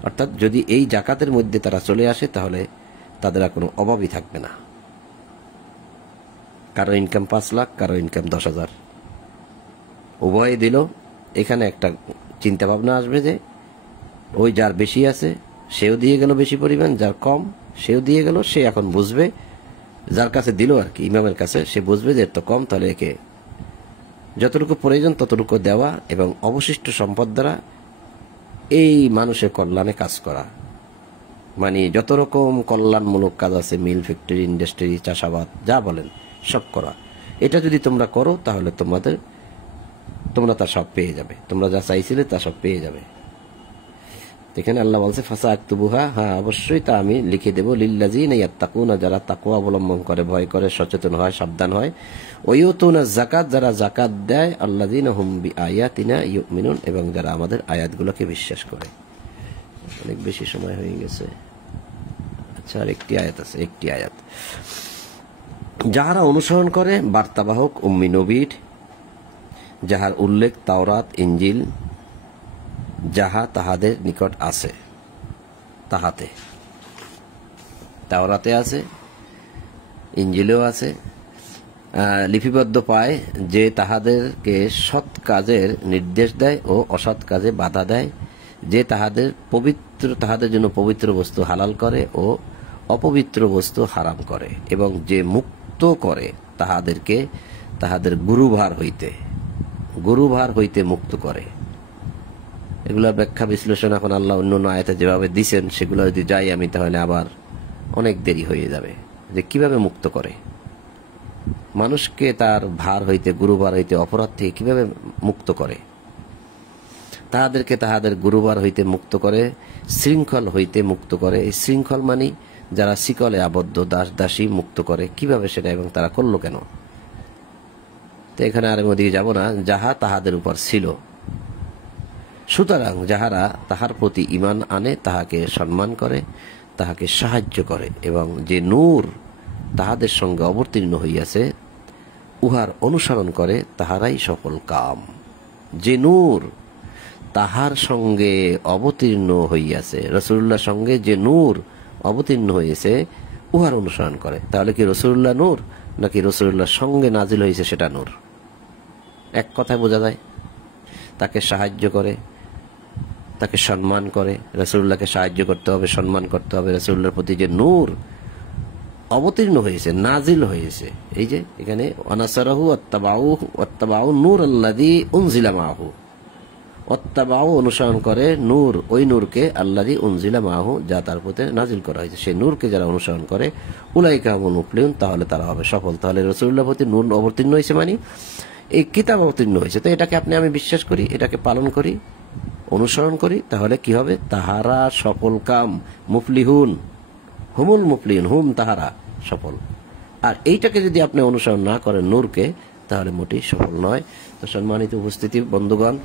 অর্থাৎ যদি এই যাকাতের মধ্যে তারা চলে আসে তাহলে তাদের আর কোনো অভাবই থাকবে না। কারো ইনকাম 5 লাখ, কারো ইনকাম 10,000, উভয়ে দিল, এখানে একটা চিন্তা ভাবনা আসবে যে ওই যার বেশি আছে সেও দিয়ে গেল বেশি পরিমাণ, যার কম সেও দিয়ে গেল। সে এখন বুঝবে, যার কাছে দিল আর কি, ইমামের কাছে, সে বুঝবে যে এত কম, তাহলে একে যতটুকু প্রয়োজন ততটুকু দেওয়া এবং অবশিষ্ট সম্পদ দ্বারা এই মানুষের কল্যাণে কাজ করা, মানে যত রকম কল্যাণমূলক কাজ আছে, মিল, ফ্যাক্টরি, ইন্ডাস্ট্রি, চাষাবাদ, যা বলেন সব করা। এটা যদি তোমরা করো তাহলে তোমরা তা সব পেয়ে যাবে, তোমরা যা চাইছিলে তা সব পেয়ে যাবে। এখানে আল্লাহ বলছে ফাসা আক্তুবুহা, হ্যাঁ অবশ্যই তা আমি লিখে দেব, লিল্লাযিনা ইয়াত্তাকুনা, যারা তাকওয়া অবলম্বন করে, ভয় করে, সচেতন হয়, সাবধান হয়, ওয়ায়ুতুনা যাকাত, যারা যাকাত দেয়, আল্লাযিনা হুম বিআয়াতিনা ইউমিনুন, এবং যারা আমাদের আয়াতগুলোকে বিশ্বাস করে। অনেক বেশি সময় হয়ে গেছে। আচ্ছা, আর একটি আয়াত আছে, একটি আয়াত। যাহারা অনুসরণ করে বার্তাবাহক উম্মি নবীর, যাহার উল্লেখ তাওরাত, ইনজিল, যাহা তাহাদের নিকট আছে, তাহাতে, তাওরাতে আছে, ইনজিলেও আছে, লিপিবদ্ধ পায়, যে তাহাদেরকে সৎ কাজের নির্দেশ দেয় ও অসৎ কাজে বাধা দেয়, যে তাহাদের জন্য পবিত্র বস্তু হালাল করে ও অপবিত্র বস্তু হারাম করে, এবং যে মুক্ত করে তাহাদেরকে তাহাদের গুরুভার হইতে মুক্ত করে। এগুলোর ব্যাখ্যা বিশ্লেষণ এখন আল্লাহ অন্য আয়াতে যেভাবে দিছেন সেগুলো যদি যাই আমি, তাহলে আবার অনেক দেরি হয়ে যাবে। যে কিভাবে মুক্ত করে মানুষকে, তার ভার হইতে, গুরুভার হইতে, অপরাধ থেকে কিভাবে মুক্ত করে, তাহাদেরকে তাহাদের গুরুভার হইতে মুক্ত করে, শৃঙ্খল হইতে মুক্ত করে। এই শৃঙ্খল মানে যারা শিকলে আবদ্ধ, দাস দাসী, মুক্ত করে কিভাবে সেটা, এবং তারা করলো কেন। তো এখানে আর ওদিকে যাব না। যাহা তাহাদের উপর ছিল, সুতরাং যাহারা তাহার প্রতি ঈমান আনে, তাহাকে সম্মান করে, তাহাকে সাহায্য করে, এবং যে নূর তাহাদের সঙ্গে অবতীর্ণ হইয়াছে উহার অনুসরণ করে, তাহারাই সফল কাম। যে নূর তাহার সঙ্গে অবতীর্ণ হইয়াছে, রাসূলুল্লাহর সঙ্গে যে নূর অবতীর্ণ হয়েছে উহার অনুসরণ করে। তাহলে কি রাসূলুল্লাহ নূর, নাকি রাসূলুল্লাহর সঙ্গে নাজিল হয়েছে সেটা নূর? এক কথায় বোঝা যায়। তাকে সাহায্য করে, তাকে সম্মান করে। রাসূলুল্লাহকে সাহায্য করতে হবে, সম্মান করতে হবে। রাসূলুল্লাহর প্রতি যে নূর অবতীর্ণ হয়েছে, নাজিল হয়েছে, এই যে এখানে অনাসারাহু ওয়াত্তাবাউ নূর আল্লাযী উনজিলা মাহু, ওয়াত্তাবাউ অনুসরণ করে নূর, ওই নূরকে, আল্লাযী উনজিলা মাহু, যা তার প্রতি নাজিল করা হয়েছে, সেই নূরকে যারা অনুসরণ করে, উলাইকা হুমুল মুফলিহুন, তাহলে তারা হবে সফল। তাহলে রাসূলুল্লাহর প্রতি নূর অবতীর্ণ হয়েছে মানে এই কিতাব অবতীর্ণ হয়েছে, তো এটাকে আমি বিশ্বাস করি, এটাকে পালন করি, অনুসরণ করি, তাহলে কি হবে? তাহারা সফল কাম, মুফলিহুন, হুমুল মুফলিহুন, হুম তাহারা সফল। আর এইটাকে যদি আপনি অনুসরণ না করেন নূরকে, তাহলে মোটেই সফল নয়। তো সম্মানিত উপস্থিতি বন্ধুগণ,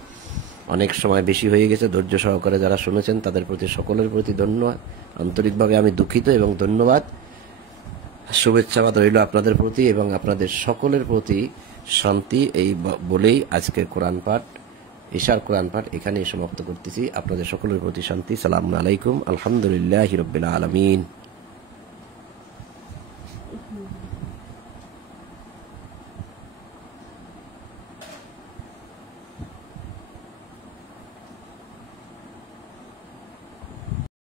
অনেক সময় বেশি হয়ে গেছে। ধৈর্য সহকারে যারা শুনেছেন তাদের প্রতি, সকলের প্রতি ধন্যবাদ, আন্তরিকভাবে আমি দুঃখিত এবং ধন্যবাদ। শুভেচ্ছাবাদ রইল আপনাদের প্রতি এবং আপনাদের সকলের প্রতি শান্তি। এই বলেই আজকে কোরআন পাঠ, ঈশার কোরআন পাঠ এখানেই সমাপ্ত করতেছি। আপনাদের সকলের প্রতি শান্তি। সালামু আলাইকুম। আলহামদুলিল্লাহি রাব্বিল আলামিন।